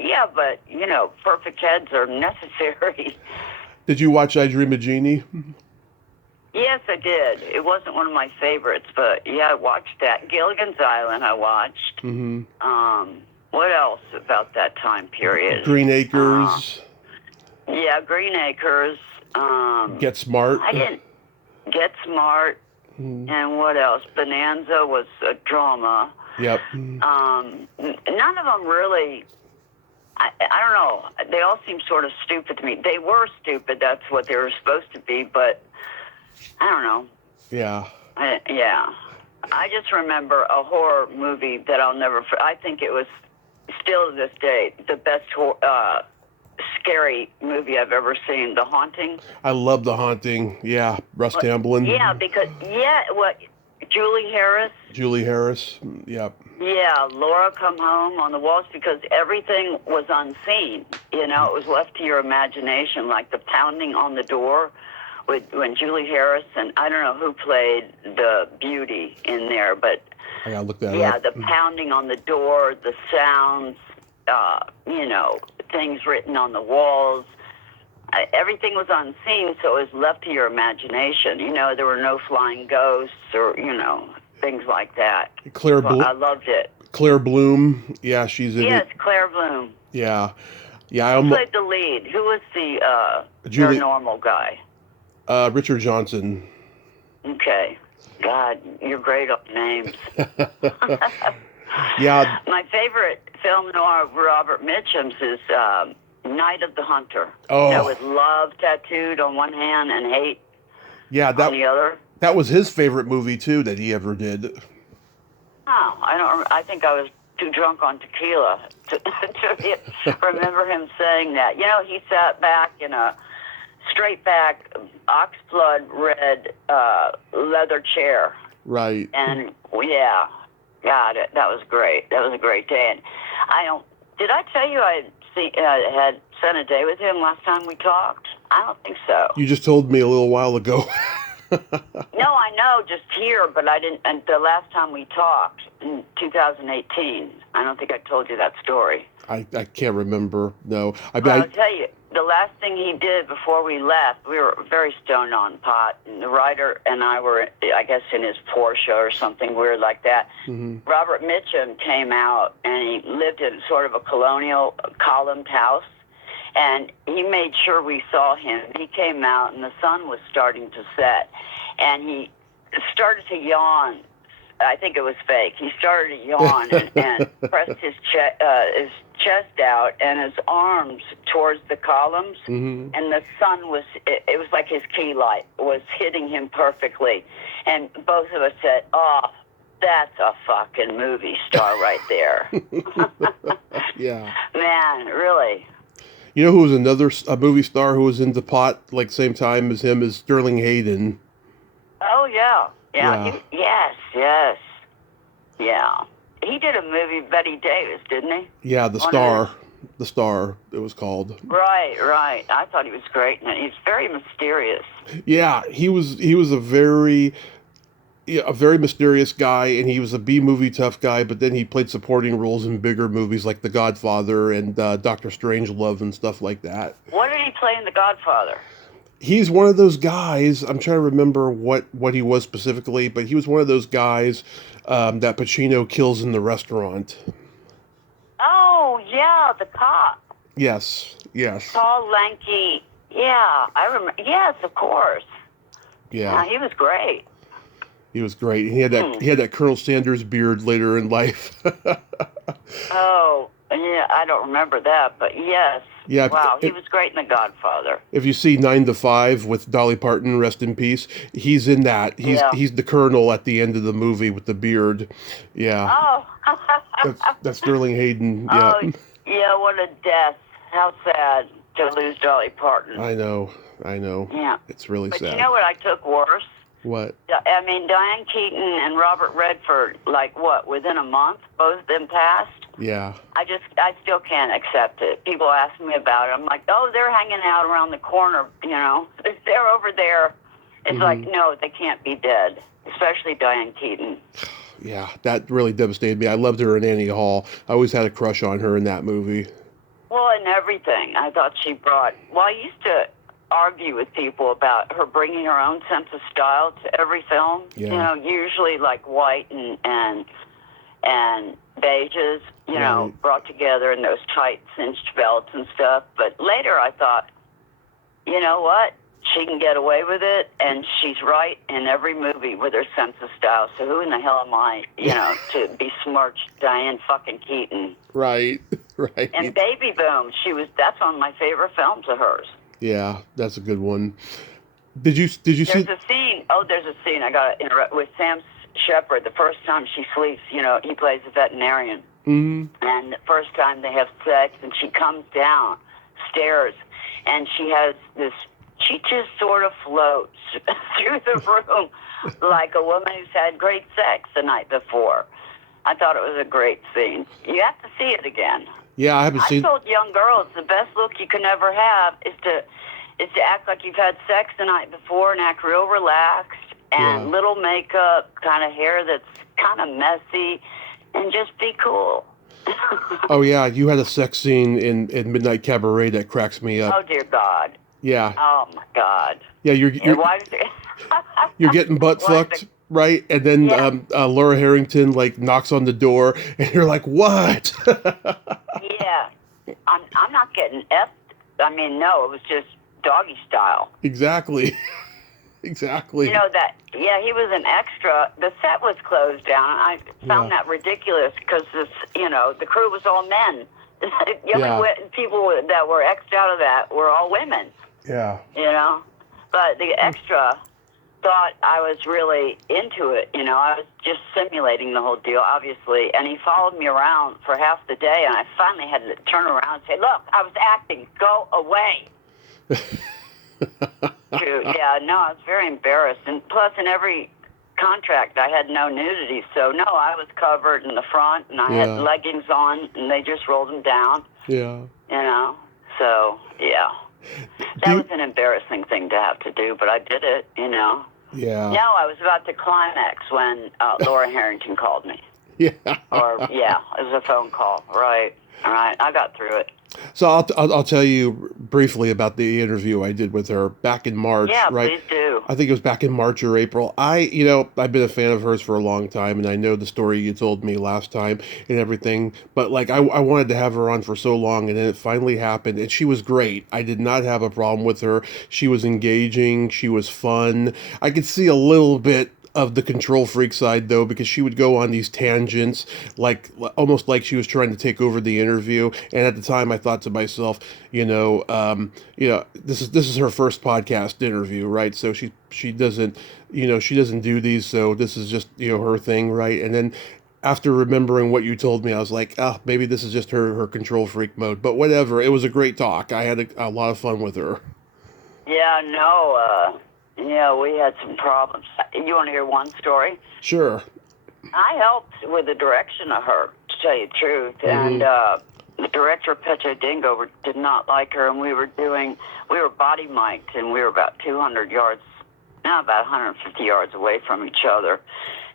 perfect heads are necessary. Did you watch I Dream of Jeannie? Yes, I did. It wasn't one of my favorites, but yeah, I watched that. Gilligan's Island I watched. Mm-hmm. What else about that time period? Green Acres. Yeah, Green Acres. Get Smart. I didn't Get Smart. Mm. And what else? Bonanza was a drama. Yep. None of them really. I don't know. They all seem sort of stupid to me. They were stupid. That's what they were supposed to be. But I don't know. Yeah. I just remember a horror movie that I'll never. I think it was still to this day the best scary movie I've ever seen. The Haunting. I love The Haunting. Yeah, Russ Tamblyn. Yeah, because Julie Harris. Yep. Yeah, Laura Come Home on the walls, because everything was unseen. It was left to your imagination, like the pounding on the door when Julie Harris, and I don't know who played the beauty in there, but I gotta look that up. Yeah, the pounding on the door, the sounds, things written on the walls. Everything was unseen, so it was left to your imagination. There were no flying ghosts or, things like that. Claire Bloom. I loved it. Claire Bloom. Yeah, she's in it. Yes, Claire Bloom. Yeah. Who played the lead? Who was the normal guy? Richard Johnson. Okay. God, you're great on names. Yeah. My favorite film noir of Robert Mitchum's is Night of the Hunter. Oh. With love tattooed on one hand and hate on the other. That was his favorite movie, too, that he ever did. Oh, I think I was too drunk on tequila to remember him saying that. He sat back in a straight back oxblood red leather chair. Right. And yeah, God, that was great. That was a great day. And did I tell you I had spent a day with him last time we talked? I don't think so. You just told me a little while ago. No, I know, just here, but I didn't. And the last time we talked in 2018, I don't think I told you that story. I can't remember. No. I'll tell you, the last thing he did before we left, we were very stoned on pot, and the writer and I were, I guess, in his Porsche or something weird like that. Mm-hmm. Robert Mitchum came out, and he lived in sort of a colonial columned house, and he made sure we saw him. He came out, and the sun was starting to set, and he started to yawn. I think it was fake. He started to yawn and pressed his chest out and his arms towards the columns, mm-hmm. and the sun it was like his key light was hitting him perfectly. And both of us said, "Oh, that's a fucking movie star right there." Yeah. Man, really. You know who was a movie star who was into pot like same time as him is Sterling Hayden. Oh, yeah. Yeah. Yes. Yeah. He did a movie, Betty Davis, didn't he? Yeah, The Star. The Star, it was called. Right. I thought he was great, and he's very mysterious. Yeah, he was a very mysterious guy, and he was a B-movie tough guy, but then he played supporting roles in bigger movies like The Godfather and Dr. Strangelove and stuff like that. What did he play in The Godfather? he's one of those guys. I'm trying to remember what he was specifically, but he was one of those guys that Pacino kills in the restaurant. Oh, yeah, the cop. Yes, yes. Tall, lanky. Yeah, I remember. Yes, of course. Yeah. He was great. He was great. He had that Colonel Sanders beard later in life. Oh, yeah, I don't remember that, but yes. Yeah. Wow, he was great in The Godfather. If you see 9 to 5 with Dolly Parton, rest in peace, he's in that. He's the Colonel at the end of the movie with the beard. Yeah. Oh. That's Sterling Hayden. Yeah. Oh, yeah, what a death. How sad to lose Dolly Parton. I know. Yeah. It's really sad. But you know what I took worse? What? I mean, Diane Keaton and Robert Redford, within a month, both of them passed? Yeah. I still can't accept it. People ask me about it. I'm like, oh, they're hanging out around the corner, They're over there. It's like, no, they can't be dead, especially Diane Keaton. Yeah, that really devastated me. I loved her in Annie Hall. I always had a crush on her in that movie. Well, and everything. I thought she brought... Well, I used to argue with people about her bringing her own sense of style to every film. Yeah. Usually like white and beiges, Right. brought together in those tight cinched belts and stuff. But later I thought, you know what? She can get away with it, and she's right in every movie with her sense of style. So who in the hell am I, to besmirch Diane fucking Keaton? Right. And Baby Boom, that's one of my favorite films of hers. Yeah, that's a good one. Did you see? There's a scene. Oh, there's a scene. I got to interrupt with Sam Shepard. The first time she sleeps, he plays a veterinarian. Mm-hmm. And the first time they have sex, and she comes down stairs, and she has this. She just sort of floats through the room like a woman who's had great sex the night before. I thought it was a great scene. You have to see it again. Yeah, I haven't seen. I told young girls the best look you can ever have is to act like you've had sex the night before and act real relaxed and little makeup, kind of hair that's kind of messy, and just be cool. Oh yeah, you had a sex scene in Midnight Cabaret that cracks me up. Oh dear God. Yeah. Oh my God. Yeah, you're you're getting butt fucked, right? And then Laura Harrington knocks on the door, and you're like, "What?" Yeah, I'm not getting effed. I mean, no, it was just doggy style. Exactly. Exactly. You know that? Yeah, he was an extra. The set was closed down. I found that ridiculous because the crew was all men. The only people that were X'd out of that were all women. Yeah. But the extra thought I was really into it. I was just simulating the whole deal, obviously. And he followed me around for half the day, and I finally had to turn around and say, "Look, I was acting. Go away." Yeah, no, I was very embarrassed. And plus, in every contract, I had no nudity. So, no, I was covered in the front, and I had leggings on, and they just rolled them down. Yeah. So, yeah. That was an embarrassing thing to have to do, but I did it, Yeah. No, I was about to climax when Laura Harrington called me. Yeah. It was a phone call. Right. All right. I got through it. So I'll tell you briefly about the interview I did with her back in March. Yeah, right? Please do. I think it was back in March or April. I've been a fan of hers for a long time, and I know the story you told me last time and everything. But I wanted to have her on for so long, and then it finally happened, and she was great. I did not have a problem with her. She was engaging. She was fun. I could see a little bit of the control freak side though, because she would go on these tangents, almost like she was trying to take over the interview. And at the time, I thought to myself, this is her first podcast interview, right? So she doesn't do these, so this is just her thing, right? And then after remembering what you told me, I was like, maybe this is just her control freak mode. But whatever, it was a great talk. I had a lot of fun with her. Yeah, no. Yeah, we had some problems. You want to hear one story? Sure. I helped with the direction of her, to tell you the truth. And the director, Petro Dingo, did not like her, and we were body mic'd, and we were about 200 yards, about 150 yards away from each other.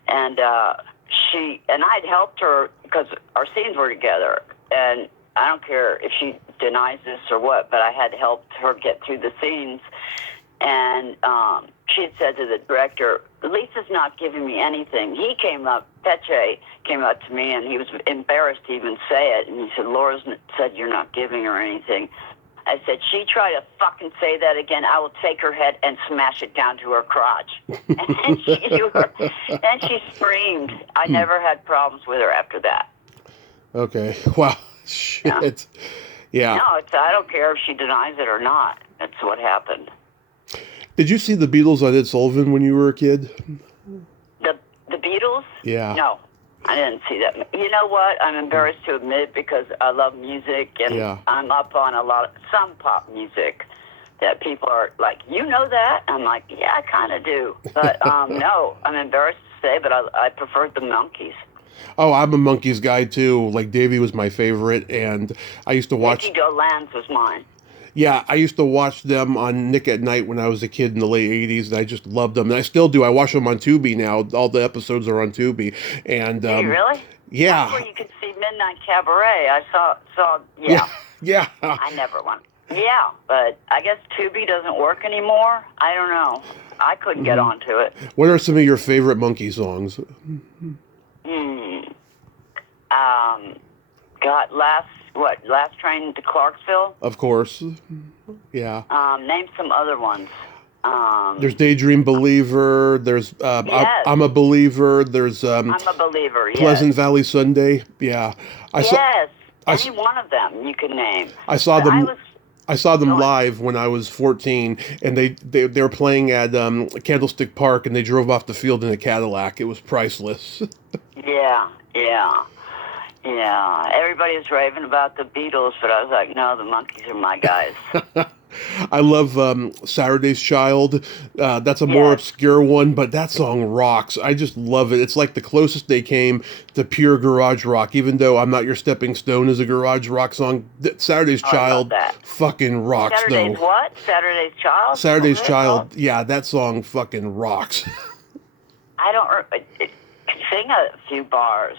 And I'd helped her because our scenes were together. And I don't care if she denies this or what, but I had helped her get through the scenes. And she had said to the director, Lisa's not giving me anything. Peche came up to me, and he was embarrassed to even say it. And he said, Laura's said you're not giving her anything. I said, she tried to fucking say that again, I will take her head and smash it down to her crotch. And she screamed. I never had problems with her after that. Okay. Wow. Shit. Yeah. No, I don't care if she denies it or not. That's what happened. Did you see the Beatles on Ed Sullivan when you were a kid? The Beatles? Yeah. No, I didn't see that. You know what? I'm embarrassed to admit because I love music and I'm up on some pop music that people are like, you know that? I'm like, yeah, I kind of do. But no, I'm embarrassed to say, but I preferred the Monkees. Oh, I'm a Monkees guy too. Like Davey was my favorite, and I used to watch. Nicky Dolenz was mine. Yeah, I used to watch them on Nick at Night when I was a kid in the late 80s, and I just loved them. And I still do. I watch them on Tubi now. All the episodes are on Tubi. And, do you really? Yeah. That's where you could see Midnight Cabaret. I saw yeah. Yeah. I never went. Yeah, but I guess Tubi doesn't work anymore. I don't know. I couldn't get onto it. What are some of your favorite Monkee songs? Last Train to Clarksville? Of course. Yeah. Name some other ones. There's Daydream Believer. There's yes. I'm a Believer. There's I'm a Believer, yes. Pleasant Valley Sunday. Yeah. Any one of them you can name. I saw them live when I was 14, and they were playing at Candlestick Park, and they drove off the field in a Cadillac. It was priceless. Yeah. Everybody was raving about the Beatles, but I was like, no, the Monkees are my guys. I love Saturday's Child. That's a more obscure one, but that song rocks. I just love it. It's like the closest they came to pure garage rock, even though I'm Not Your Stepping Stone is a garage rock song. Saturday's Child fucking rocks, Saturday's though. What? Saturday's Child? Saturday's Child. Yeah, that song fucking rocks. I don't sing a few bars.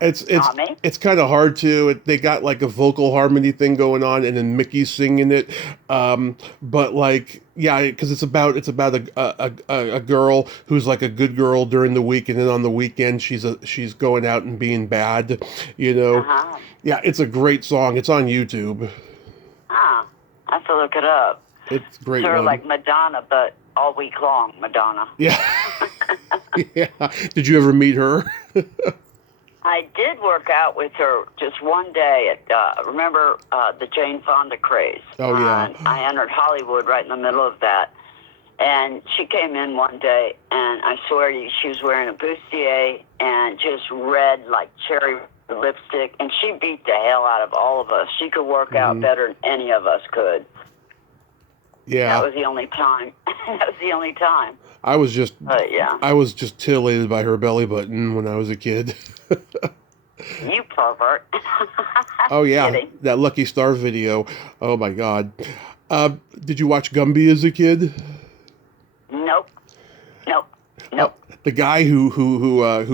It's kind of hard to. They got like a vocal harmony thing going on, and then Mickey's singing it. But like, yeah, because it's about a girl who's like a good girl during the week, and then on the weekend she's going out and being bad. You know. Uh-huh. Yeah, it's a great song. It's on YouTube. I have to look it up. It's a great. Sort of like Madonna, but all week long, Madonna. Yeah. Yeah. Did you ever meet her? I did work out with her just one day at, remember the Jane Fonda craze? Oh, yeah. I entered Hollywood right in the middle of that. And she came in one day, and I swear to you, she was wearing a bustier and just red, like cherry lipstick. And she beat the hell out of all of us. She could work out better than any of us could. Yeah. That was the only time. I was just yeah. I was just titillated by her belly button when I was a kid. You pervert. Oh yeah, Kidding. that Lucky Star video. Oh my God. Did you watch Gumby as a kid? Nope. The guy who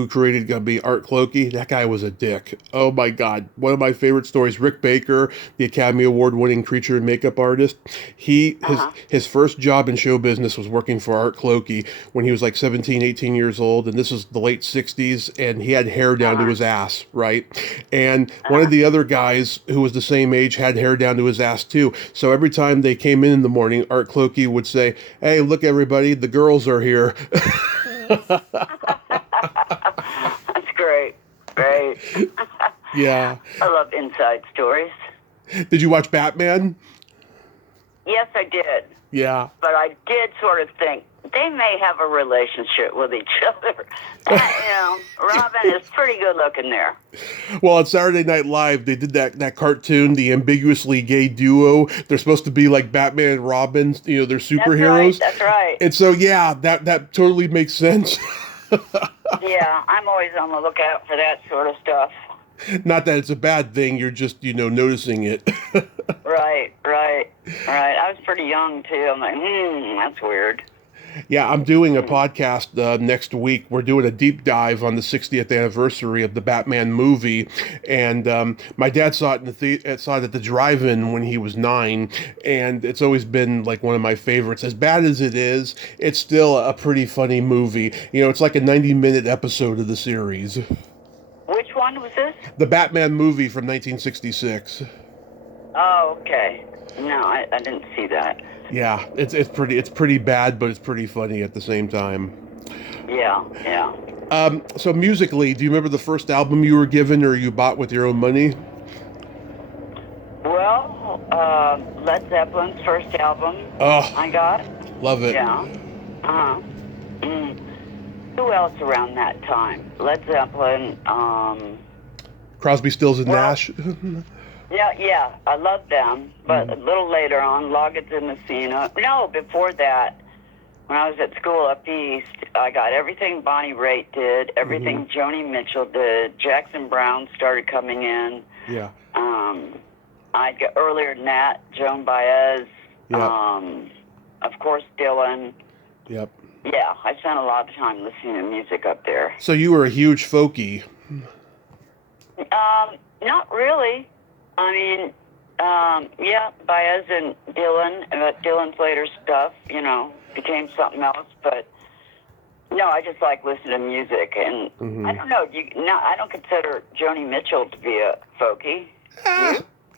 created Gumby, Art Clokey, that guy was a dick. Oh my God. One of my favorite stories, Rick Baker, the Academy Award winning creature and makeup artist. His first job in show business was working for Art Clokey when he was like 17, 18 years old. And this was the late 60s. And he had hair down to his ass, right? And one of the other guys who was the same age had hair down to his ass too. So every time they came in the morning, Art Clokey would say, "Hey, look everybody, the girls are here." That's great. Yeah. I love inside stories. Did you watch Batman? Yes, I did. Yeah. But I did sort of think they may have a relationship with each other. Robin is pretty good looking there. Well, on Saturday Night Live, they did that cartoon, the ambiguously gay duo. They're supposed to be like Batman and Robin, they're superheroes. That's right. And so, yeah, that totally makes sense. Yeah, I'm always on the lookout for that sort of stuff. Not that it's a bad thing, you're just, noticing it. Right. I was pretty young, too. I'm like, that's weird. Yeah, I'm doing a podcast next week. We're doing a deep dive on the 60th anniversary of the Batman movie, and my dad saw it saw it at the drive-in when he was 9, and it's always been like one of my favorites. As bad as it is, it's still a pretty funny movie. You know, it's like a 90-minute episode of the series. Which one was this? The Batman movie from 1966. Oh, okay. No, I didn't see that. Yeah, it's pretty bad, but it's pretty funny at the same time. Yeah, yeah. So musically, do you remember the first album you were given or you bought with your own money? Well, Led Zeppelin's first album I got. Love it. Yeah. Uh-huh. Who else around that time? Led Zeppelin, Crosby, Stills, and Nash. Yeah, I love them. But a little later on, Loggins and Messina. No, before that, when I was at school up east, I got everything Bonnie Raitt did, everything Joni Mitchell did. Jackson Browne started coming in. Yeah. I'd get earlier than that, Joan Baez. Yeah. Of course, Dylan. Yep. Yeah, I spent a lot of time listening to music up there. So you were a huge folkie. Not really. I mean, yeah, Baez and Dylan, but Dylan's later stuff, you know, became something else. But no, I just like listening to music, and I don't know. I don't consider Joni Mitchell to be a folkie.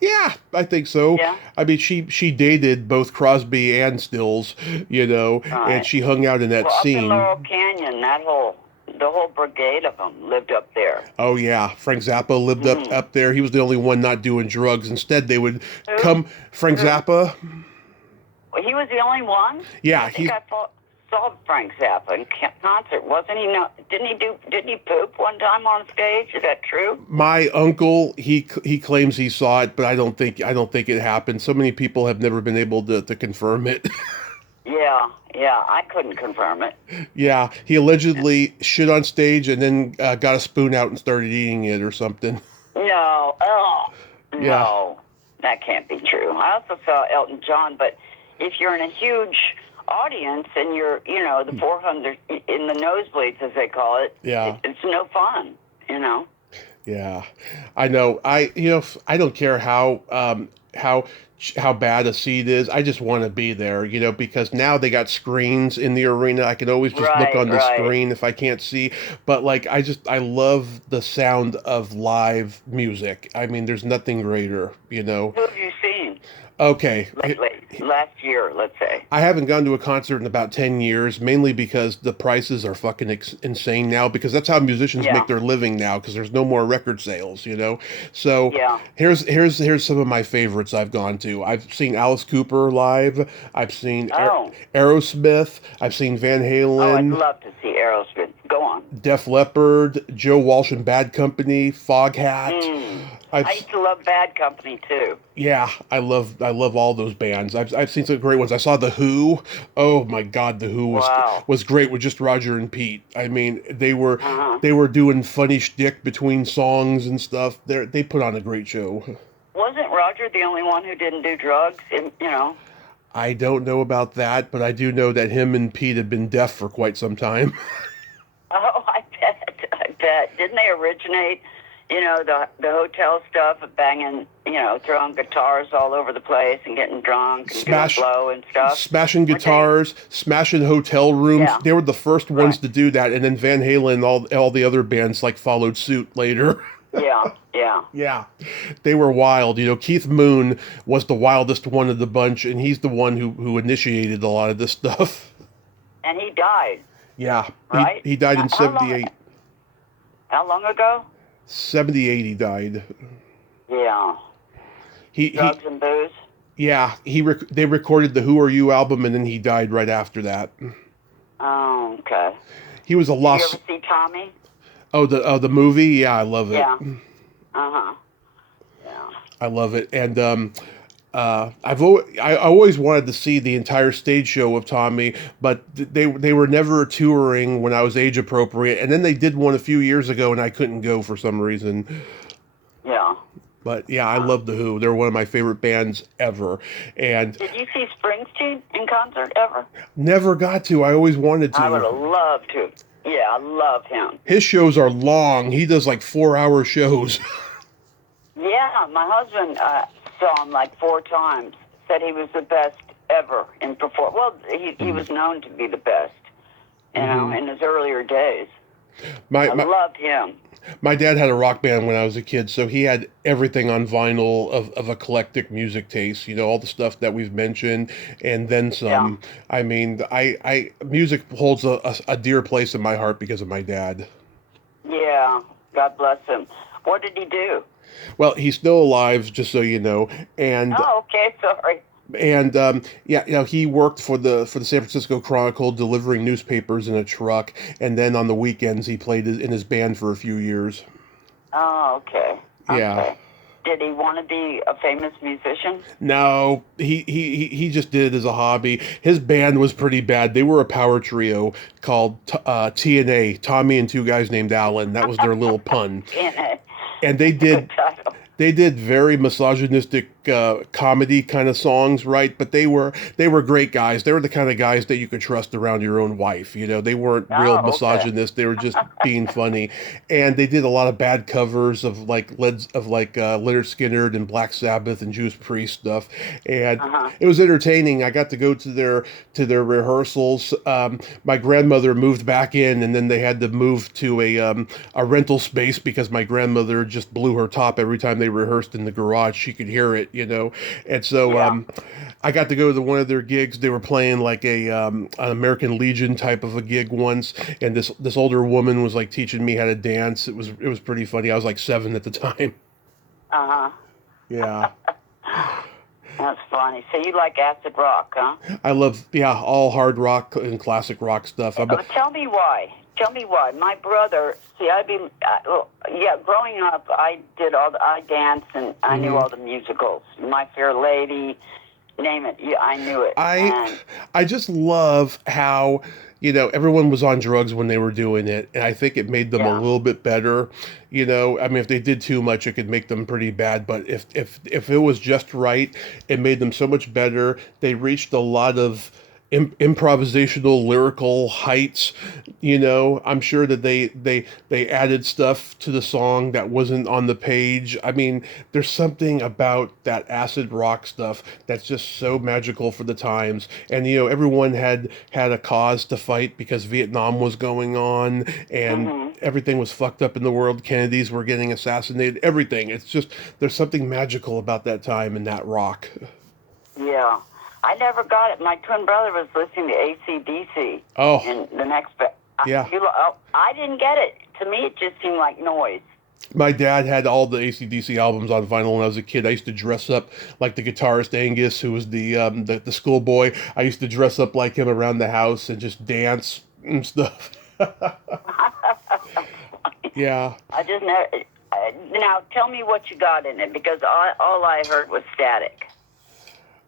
Yeah, I think so. Yeah. I mean, she dated both Crosby and Stills, you know, and she hung out in that scene. Up in Laurel Canyon, the whole brigade of them lived up there. Oh yeah, Frank Zappa lived up there. He was the only one not doing drugs. Instead, they would come. Frank Zappa. Well, he was the only one. Yeah, I think I saw Frank Zappa in concert. Wasn't he? No, didn't he poop one time on stage? Is that true? My uncle, he claims he saw it, but I don't think it happened. So many people have never been able to confirm it. Yeah, I couldn't confirm it. Yeah, he allegedly shit on stage and then got a spoon out and started eating it or something. No, no, that can't be true. I also saw Elton John, but if you're in a huge audience and you're, you know, the 400 in the nosebleeds, as they call it, it's no fun, you know. Yeah, I know. I don't care how bad a seat is. I just want to be there, you know, because now they got screens in the arena. I can always just look on the screen if I can't see. But like, I love the sound of live music. I mean, there's nothing greater, you know. Who have you seen? Okay. Lately, last year, let's say. I haven't gone to a concert in about 10 years, mainly because the prices are fucking insane now, because that's how musicians make their living now, because there's no more record sales, you know? So here's some of my favorites I've gone to. I've seen Alice Cooper live. I've seen Aerosmith. I've seen Van Halen. Oh, I'd love to see Aerosmith. Go on. Def Leppard, Joe Walsh and Bad Company, Foghat. I used to love Bad Company too. Yeah, I love all those bands. I've seen some great ones. I saw The Who. Oh my God, The Who was great with just Roger and Pete. I mean, they were doing funny shtick between songs and stuff. They put on a great show. Wasn't Roger the only one who didn't do drugs? You know. I don't know about that, but I do know that him and Pete had been deaf for quite some time. Oh, I bet. Didn't they originate? You know, the hotel stuff of banging, you know, throwing guitars all over the place and getting drunk and doing blow and stuff. Smashing guitars, smashing hotel rooms. Yeah. They were the first ones to do that, and then Van Halen and all the other bands like followed suit later. Yeah. They were wild. You know, Keith Moon was the wildest one of the bunch, and he's the one who initiated a lot of this stuff. And he died. Yeah. Right? He died in 78. How long ago? 78 he died. Yeah. Drugs and booze? Yeah. They recorded the Who Are You album, and then he died right after that. Oh, okay. He was a lost... Did you ever see Tommy? Oh, the movie? Yeah, I love it. Yeah. Uh-huh. Yeah. I love it. And I always wanted to see the entire stage show of Tommy, but they were never touring when I was age appropriate. And then they did one a few years ago, and I couldn't go for some reason. Yeah. But yeah, I love the Who. They're one of my favorite bands ever. And Did you see Springsteen in concert ever? never got to. I always wanted I would have to. loved to. Yeah, I love him. His shows are long. He does like 4-hour shows. Yeah, my husband saw him like 4 times. Said he was the best ever in perform. Well, he was known to be the best, you know, in his earlier days. I loved him. My dad had a rock band when I was a kid, so he had everything on vinyl of eclectic music taste. You know, all the stuff that we've mentioned, and then some. Yeah. I mean, I music holds a dear place in my heart because of my dad. Yeah, God bless him. What did he do? Well, he's still alive, just so you know. And okay, sorry. And yeah, you know, he worked for the San Francisco Chronicle, delivering newspapers in a truck, and then on the weekends he played in his band for a few years. Oh, okay. Yeah. Okay. Did he want to be a famous musician? No, he just did it as a hobby. His band was pretty bad. They were a power trio called TNA, Tommy and Two Guys Named Alan. That was their little pun. TNA. And they did very misogynistic comedy kind of songs, right? But they were great guys. They were the kind of guys that you could trust around your own wife. You know, they weren't real misogynists. They were just being funny. And they did a lot of bad covers of like Lynyrd Skynyrd and Black Sabbath and Judas Priest stuff. And it was entertaining. I got to go to their rehearsals. My grandmother moved back in, and then they had to move to a rental space because my grandmother just blew her top every time they rehearsed in the garage. She could hear it, you know. And so I got to go to one of their gigs. They were playing like an American Legion type of a gig once, and this older woman was like teaching me how to dance. It was pretty funny. I was like 7 at the time. Yeah. That's funny. So you like acid rock, huh? I love all hard rock and classic rock stuff. Tell me why. My brother, growing up, I danced and I knew all the musicals. My Fair Lady, name it. Yeah, I knew it. I just love how, you know, everyone was on drugs when they were doing it, and I think it made them a little bit better. You know, I mean, if they did too much, it could make them pretty bad. But if it was just right, it made them so much better. They reached a lot of improvisational lyrical heights. You know, I'm sure that they added stuff to the song that wasn't on the page. I mean, there's something about that acid rock stuff that's just so magical for the times. And you know, everyone had a cause to fight because Vietnam was going on and everything was fucked up in the world. Kennedys were getting assassinated, everything. It's just, there's something magical about that time and that rock. Yeah. I never got it. My twin brother was listening to AC/DC. Oh. And the next... Yeah. I didn't get it. To me, it just seemed like noise. My dad had all the AC/DC albums on vinyl when I was a kid. I used to dress up like the guitarist Angus, who was the schoolboy. I used to dress up like him around the house and just dance and stuff. Yeah. I just never... now, tell me what you got in it, because all I heard was static.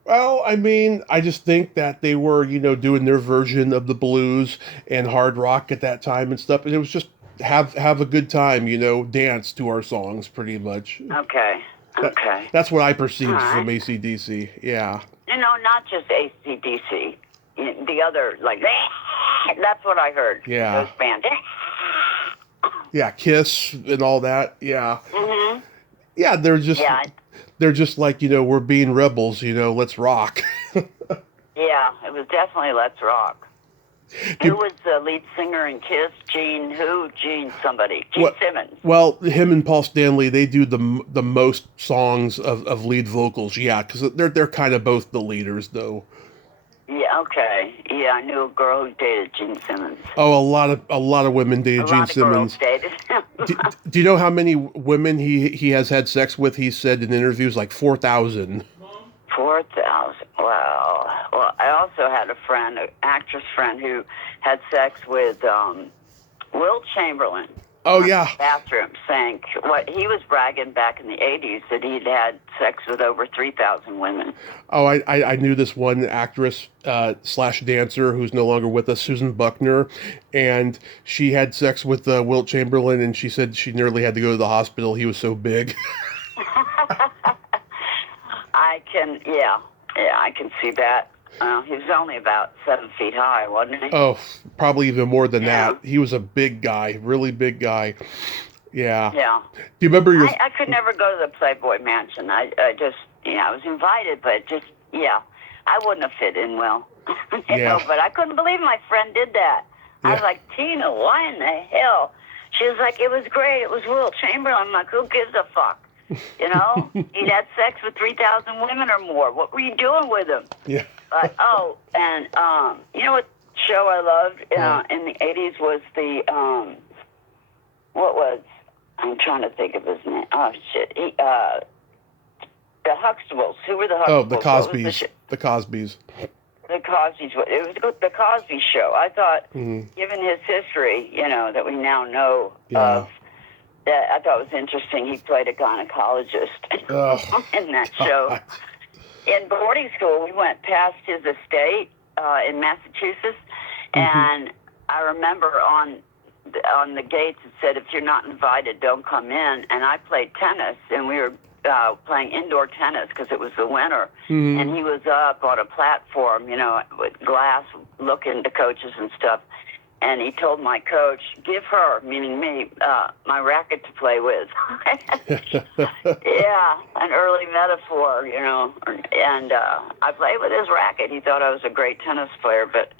Well, I mean, I just think that they were, you know, doing their version of the blues and hard rock at that time and stuff. And it was just have a good time, you know, dance to our songs pretty much. Okay. That's what I perceived from AC/DC. Yeah. You know, not just AC/DC. The other, like, that's what I heard. Yeah. Those bands. Yeah, Kiss and all that. Yeah. Mm-hmm. Yeah, they're just... Yeah. They're just like, you know, we're being rebels, you know, let's rock. Yeah, it was definitely Let's Rock. Who was the lead singer in Kiss? Gene somebody. Gene Simmons. Well, him and Paul Stanley, they do the most songs of lead vocals, yeah, because they're kind of both the leaders, though. Yeah, okay. Yeah, I knew a girl who dated Gene Simmons. Oh, a lot of women dated Gene Simmons. A lot of girls dated. Do you know how many women he has had sex with? He said in interviews like 4,000. 4,000. Wow. Well, I also had an actress friend, who had sex with Wilt Chamberlain. Oh, yeah. Bathroom sank. He was bragging back in the 80s that he'd had sex with over 3,000 women. Oh, I knew this one actress / dancer who's no longer with us, Susan Buckner, and she had sex with Wilt Chamberlain, and she said she nearly had to go to the hospital. He was so big. I can, I can see that. He was only about 7 feet high, wasn't he? Oh, probably even more than that. He was a big guy, really big guy. Yeah. Yeah. Do you remember your... I could never go to the Playboy Mansion. I just, I was invited, but just, I wouldn't have fit in well. you know, but I couldn't believe my friend did that. I was like, Tina, why in the hell? She was like, it was great. It was Will Chamberlain. I'm like, who gives a fuck? You know? He'd had sex with 3,000 women or more. What were you doing with him? Yeah. But, and you know what show I loved in the 80s was the, I'm trying to think of his name. Oh, shit. The Huxtables. Who were the Huxtables? Oh, the Cosbys. The Cosbys. The Cosbys. It was the Cosby Show. I thought, given his history, that we now know of, that I thought was interesting. He played a gynecologist in that show. In boarding school, we went past his estate in Massachusetts, and I remember on the gates it said, if you're not invited, don't come in. And I played tennis, and we were playing indoor tennis because it was the winter. And he was up on a platform, with glass looking to coaches and stuff. And he told my coach, give her, meaning me, my racket to play with. An early metaphor, And I played with his racket. He thought I was a great tennis player, but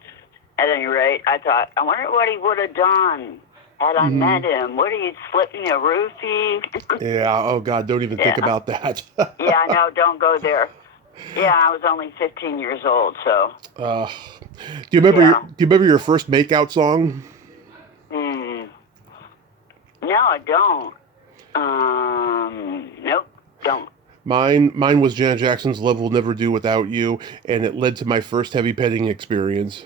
at any rate, I thought, I wonder what he would have done had I met him. Would he slip me a roofie? Oh, God, don't even think about that. I know, don't go there. I was only 15 years old, so. Do you remember your first makeout song? No, I don't. Nope, don't. Mine was Janet Jackson's "Love Will Never Do Without You," and it led to my first heavy petting experience.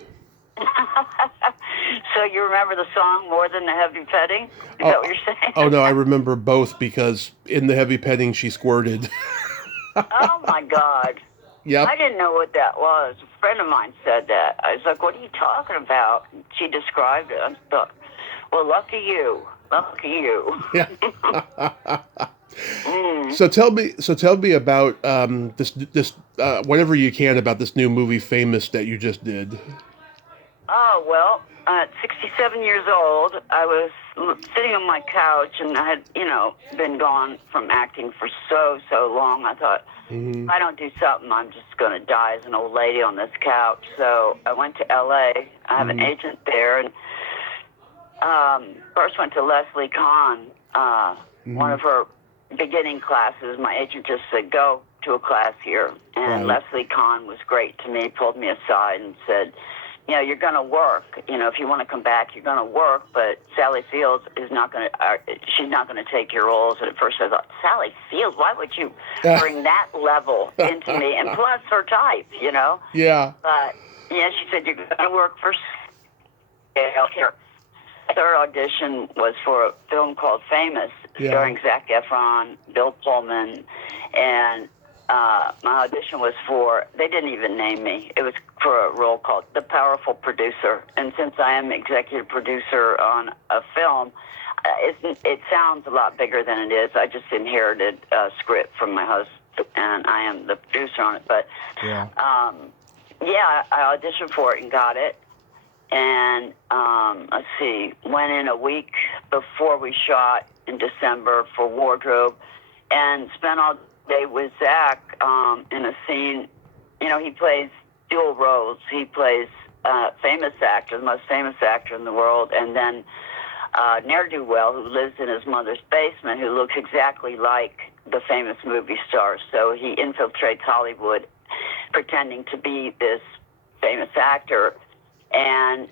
So you remember the song more than the heavy petting? Is that what you're saying? Oh, no, I remember both because in the heavy petting she squirted. Oh, my God. Yep. I didn't know what that was. A friend of mine said that. I was like, what are you talking about? She described it. I thought, well, lucky you. Lucky you. Yeah. So tell me about this whatever you can about this new movie Famous that you just did. Oh, well, at 67 years old, I was sitting on my couch, and I had, been gone from acting for so long. I thought, if I don't do something, I'm just going to die as an old lady on this couch. So I went to L.A. I have an agent there, and first went to Leslie Kahn, one of her beginning classes. My agent just said, go to a class here. And Leslie Kahn was great to me, pulled me aside and said, you're going to work. If you want to come back, you're going to work. But Sally Fields is not going to. She's not going to take your roles. And at first, I thought, Sally Fields. Why would you bring that level into me? And plus, her type. Yeah. But she said you're going to work for. Here. Third audition was for a film called Famous, starring Zac Efron, Bill Pullman, and. My audition was for, they didn't even name me. It was for a role called The Powerful Producer. And since I am executive producer on a film, it sounds a lot bigger than it is. I just inherited a script from my husband, and I am the producer on it. But, I auditioned for it and got it. And, let's see, went in a week before we shot in December for wardrobe and spent all day with Zach in a scene. He plays dual roles. He plays famous actor, the most famous actor in the world, and then ne'er-do-well who lives in his mother's basement who looks exactly like the famous movie star. So he infiltrates Hollywood pretending to be this famous actor. And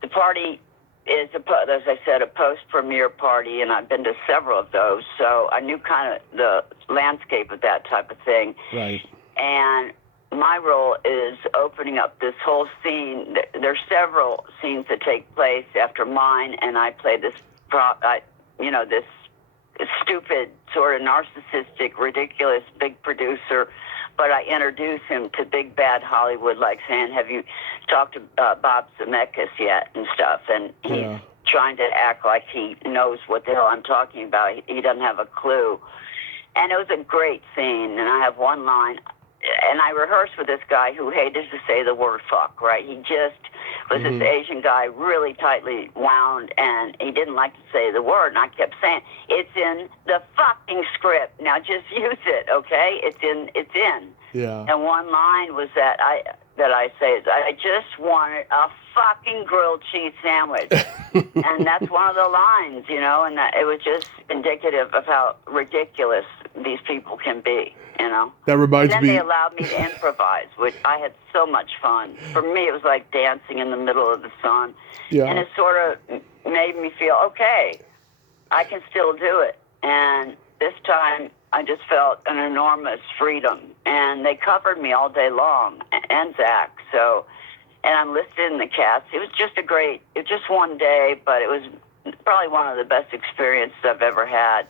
the party is, as I said, a post-premiere party, and I've been to several of those, so I knew kind of the landscape of that type of thing. Right. And my role is opening up this whole scene. There's several scenes that take place after mine, and I play this, this stupid, sort of narcissistic, ridiculous big producer. But I introduce him to big bad Hollywood, like saying, have you talked to Bob Zemeckis yet and stuff? And he's trying to act like he knows what the hell I'm talking about. He doesn't have a clue. And it was a great scene. And I have one line. and I rehearsed with this guy who hated to say the word fuck, right? He just was this Asian guy, really tightly wound, and he didn't like to say the word, and I kept saying, it's in the fucking script. Now just use it, okay? It's in. Yeah. And one line was that I say, I just wanted a fucking grilled cheese sandwich. And that's one of the lines, you know, and that it was just indicative of how ridiculous these people can be, you know. That reminds me. And then they allowed me to improvise, which I had so much fun. For me, it was like dancing in the middle of the sun. Yeah. And it sort of made me feel, okay, I can still do it. And this time, I just felt an enormous freedom. And they covered me all day long, and Zach. So, and I'm listed in the cast. It was just it was just one day, but it was probably one of the best experiences I've ever had.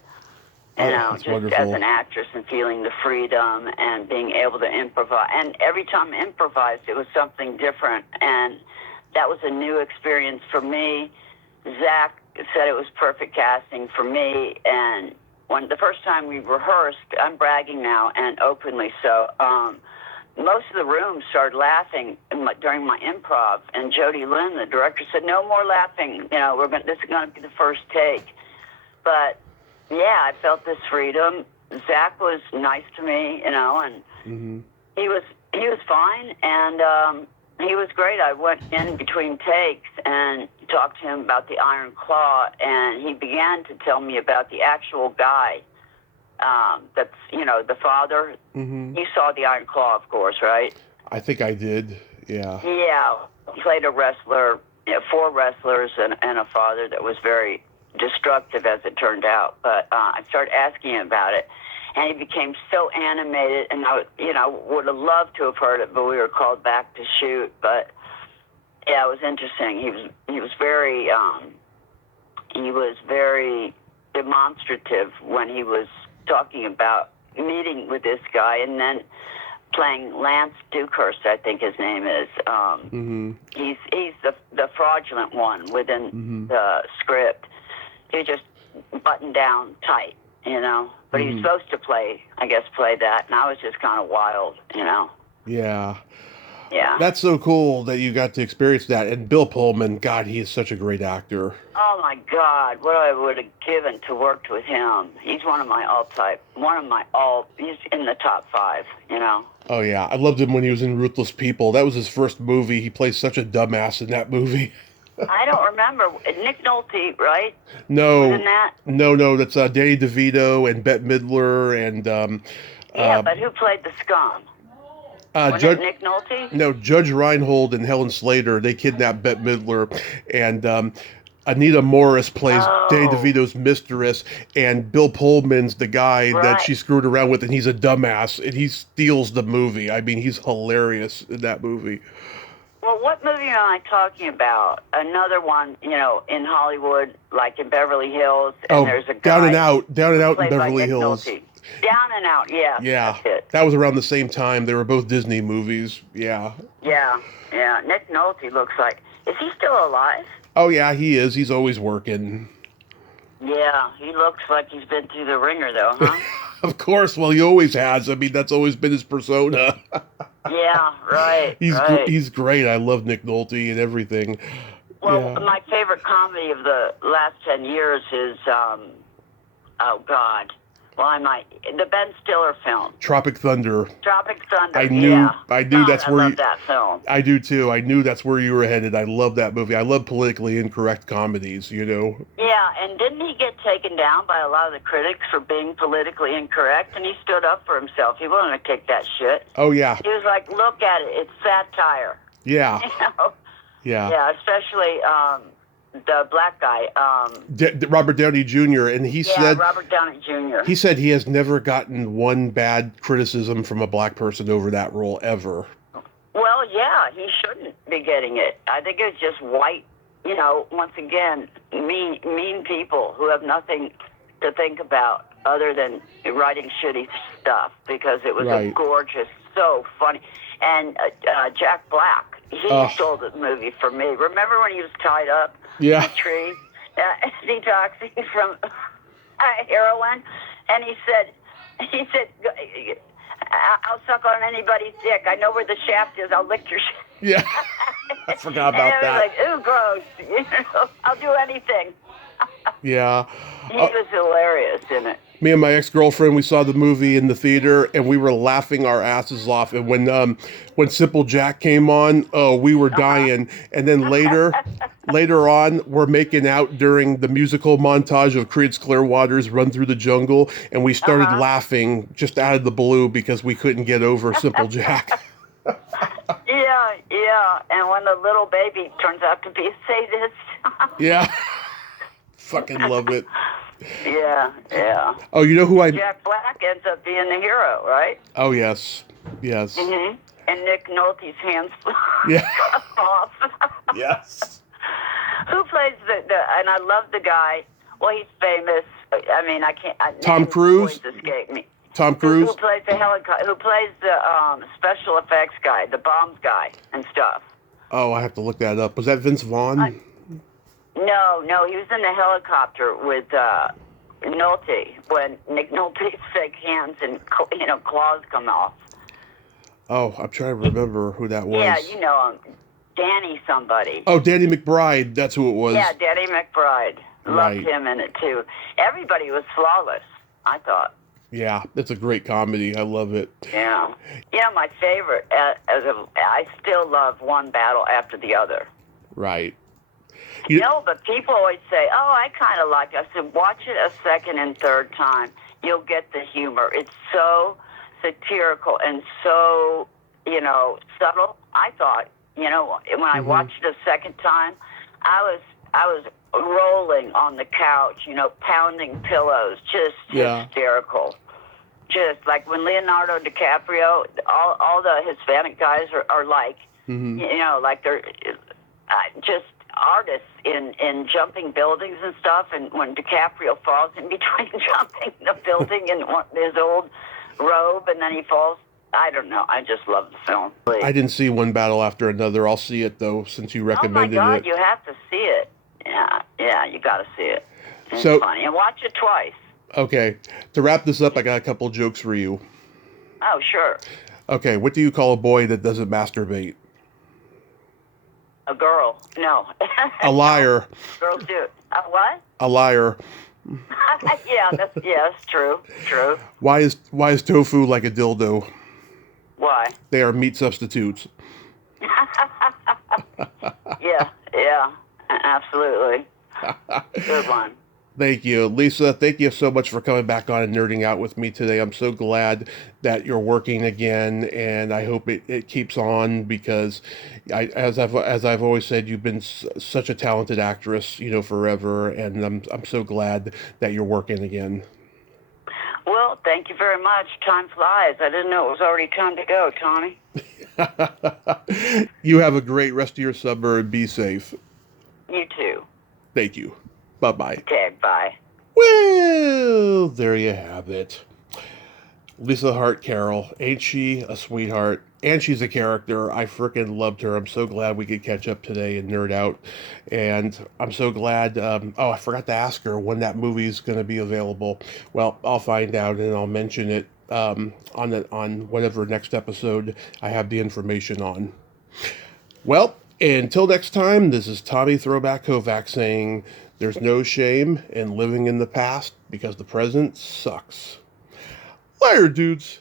You know, just wonderful. as an actress and feeling the freedom and being able to improvise. And every time I improvised, it was something different. And that was a new experience for me. Zach said it was perfect casting for me. And when the first time we rehearsed, I'm bragging now and openly so, most of the room started laughing during my improv. And Jody Lynn, the director, said, no more laughing. You know, this is going to be the first take. But yeah, I felt this freedom. Zach was nice to me, you know, and he was fine, and he was great. I went in between takes and talked to him about the Iron Claw, and he began to tell me about the actual guy. That's, you know, the father. You saw the Iron Claw, of course, right? I think I did. Yeah. Yeah, he played a wrestler, you know, 4 wrestlers, and a father that was very destructive, as it turned out. But I started asking him about it, and he became so animated, and I, you know, would have loved to have heard it, but we were called back to shoot. But yeah, it was interesting. He was very demonstrative when he was talking about meeting with this guy, and then playing Lance Dukehurst, I think his name is. He's the fraudulent one within the script. He just buttoned down tight, you know. But he was supposed to play that, and I was just kind of wild, you know. Yeah. Yeah. That's so cool that you got to experience that. And Bill Pullman, God, he is such a great actor. Oh my God, what I would have given to work with him. He's one of my he's in the top 5, you know. Oh yeah, I loved him when he was in Ruthless People. That was his first movie. He plays such a dumbass in that movie. I don't remember. Nick Nolte, right? No. Was in that? No, that's Danny DeVito and Bette Midler and... yeah, but who played the scum? Was it Nick Nolte? No, Judge Reinhold and Helen Slater, they kidnapped Bette Midler, and Anita Morris plays Danny DeVito's mistress, and Bill Pullman's the guy that she screwed around with, and he's a dumbass, and he steals the movie. I mean, he's hilarious in that movie. Well, what movie am I talking about? Another one, you know, in Hollywood, like in Beverly Hills, and there's a guy... Down and Out in Beverly Hills. Nolte. Down and Out, yeah. Yeah, that's it. That was around the same time. They were both Disney movies, yeah. Yeah. Nick Nolte looks like... Is he still alive? Oh, yeah, he is. He's always working. Yeah, he looks like he's been through the ringer, though, huh? Of course, well, he always has. I mean, that's always been his persona. Yeah, right. He's great. I love Nick Nolte and everything. Well, my favorite comedy of the last 10 years is, oh God, the Ben Stiller film. Tropic Thunder. Tropic Thunder. I knew God, that's where I love that film. I do too. I knew that's where you were headed. I love that movie. I love politically incorrect comedies, you know. Yeah, and didn't he get taken down by a lot of the critics for being politically incorrect? And he stood up for himself. He wasn't going to take that shit. Oh yeah. He was like, "Look at it. It's satire." Yeah. You know? Yeah. Yeah, especially the black guy. Robert Downey Jr. And he said... Robert Downey Jr. He said he has never gotten one bad criticism from a black person over that role, ever. Well, yeah, he shouldn't be getting it. I think it's just white, you know, once again, mean people who have nothing to think about other than writing shitty stuff, because it was a gorgeous, so funny. And Jack Black, he stole the movie for me. Remember when he was tied up in a tree, detoxing from heroin? And he said, I'll suck on anybody's dick. I know where the shaft is. I'll lick your shaft. Yeah. I forgot about and that. Like, ooh, gross. You know, I'll do anything. Yeah. He was hilarious in it. Me and my ex-girlfriend, we saw the movie in the theater, and we were laughing our asses off. And when Simple Jack came on, oh, we were dying. And then later on, we're making out during the musical montage of Creedence Clearwater's "Run Through the Jungle," and we started laughing just out of the blue because we couldn't get over Simple Jack. Yeah. And when the little baby turns out to be a sadist. Yeah. Fucking love it. Yeah. Oh, you know who I... Jack Black ends up being the hero, right? Oh, yes. Mm-hmm. And Nick Nolte's hands off. Yes. Who plays the... And I love the guy. Well, he's famous. I mean, I can't... Tom Cruise? Escape me. Tom Cruise? Who plays the helicopter? Who plays the special effects guy, the bombs guy and stuff? Oh, I have to look that up. Was that Vince Vaughn? No, he was in the helicopter with Nolte when Nick Nolte's fake hands and claws come off. Oh, I'm trying to remember who that was. Yeah, you know him, Danny somebody. Oh, Danny McBride. That's who it was. Yeah, Danny McBride. Loved him in it too. Everybody was flawless, I thought. Yeah, it's a great comedy. I love it. Yeah, my favorite. I still love One Battle After the Other. Right. No, but people always say, "Oh, I kind of like it." I said, "Watch it a second and third time. You'll get the humor. It's so satirical and so, subtle." I thought, when I watched it a second time, I was rolling on the couch, pounding pillows, just hysterical. Just like when Leonardo DiCaprio, all the Hispanic guys are like, like they're just artists in jumping buildings and stuff. And when DiCaprio falls in between jumping the building in his old robe, and then he falls. I don't know. I just love the film. Please. I didn't see One Battle After Another. I'll see it, though, since you recommended it. Oh, my God, you have to see it. Yeah, you got to see it. It's funny. And watch it twice. Okay. To wrap this up, I got a couple jokes for you. Oh, sure. Okay, what do you call a boy that doesn't masturbate? A girl. No. A liar. Girls do. A what? A liar. That's true. True. Why is tofu like a dildo? Why? They are meat substitutes. Yeah, absolutely. Good one. Thank you. Lisa, thank you so much for coming back on and nerding out with me today. I'm so glad that you're working again, and I hope it keeps on because, as I've always said, you've been such a talented actress, forever, and I'm so glad that you're working again. Well, thank you very much. Time flies. I didn't know it was already time to go, Tommy. You have a great rest of your summer and be safe. You too. Thank you. Bye-bye. Okay, bye. Well, there you have it. Lisa Hart Carroll. Ain't she a sweetheart? And she's a character. I frickin' loved her. I'm so glad we could catch up today and nerd out. And I'm so glad... I forgot to ask her when that movie's going to be available. Well, I'll find out and I'll mention it on whatever next episode I have the information on. Well, until next time, this is Tommy Throwback Kovac saying... There's no shame in living in the past because the present sucks. Later, dudes.